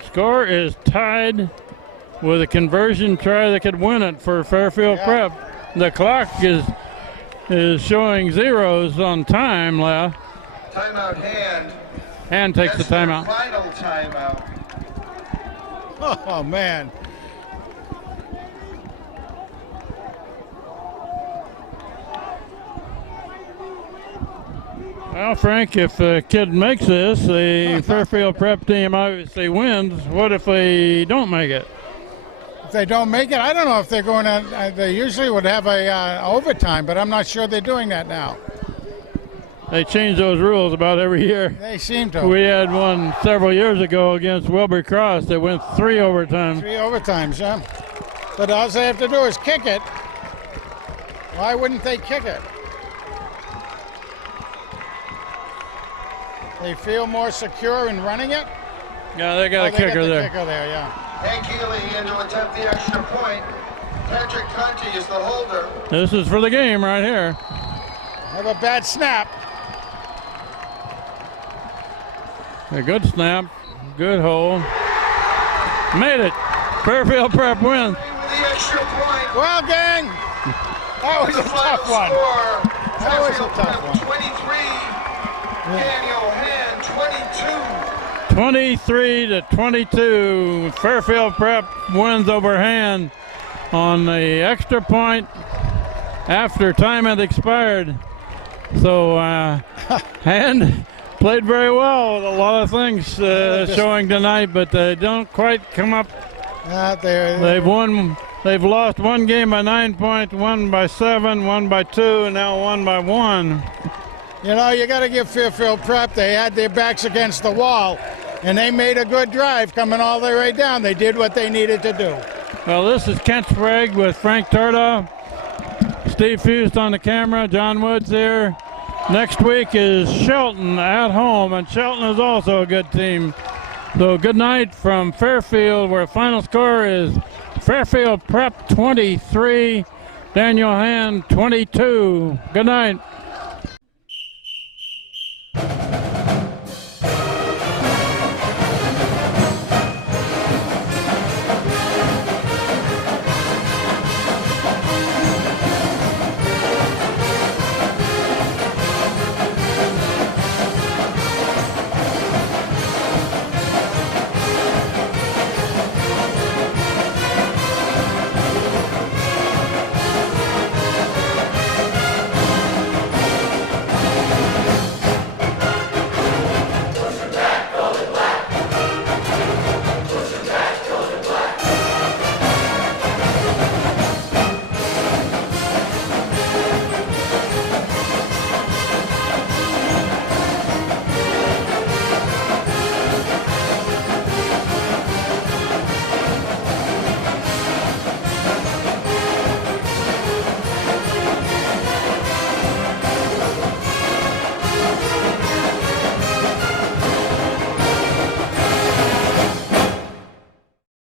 Score is tied with a conversion try that could win it for Fairfield Prep. The clock is showing zeros on time left. Timeout hand. And takes the That's their timeout. Final timeout. Oh, man. Well, Frank, if a kid makes this, the Fairfield Prep team obviously wins. What if they don't make it? If they don't make it, I don't know if they're going to. They usually would have a overtime, but I'm not sure they're doing that now. They change those rules about every year. They seem to. We had one several years ago against Wilbur Cross that went 3 overtimes. 3 overtimes, yeah. But all they have to do is kick it. Why wouldn't they kick it? They feel more secure in running it? Yeah, they got a They kicker got the there. kicker there, yeah. Hank Healy in to attempt the extra point. Patrick Conti is the holder. This is for the game right here. Have a bad snap. A good snap, good hold. Made it. Fairfield Prep wins. With the extra point. Well, gang, that was a The final tough one. score. That was a Fairfield tough Prep one. 23. Daniel Hand 22. 23 to 22. Fairfield Prep wins over Hand on the extra point after time had expired. So Hand played very well with a lot of things showing tonight, but they don't quite come up. They've lost one game by 9 points, one by 7, one by 2, and now one by 1. You know, you got to give Fairfield Prep, they had their backs against the wall, and they made a good drive coming all the way down. They did what they needed to do. Well, this is Kent Sprague with Frank Tardoff, Steve Fust on the camera, John Woods here. Next week is Shelton at home, and Shelton is also a good team. So good night from Fairfield, where final score is Fairfield Prep 23, Daniel Hand 22. Good night.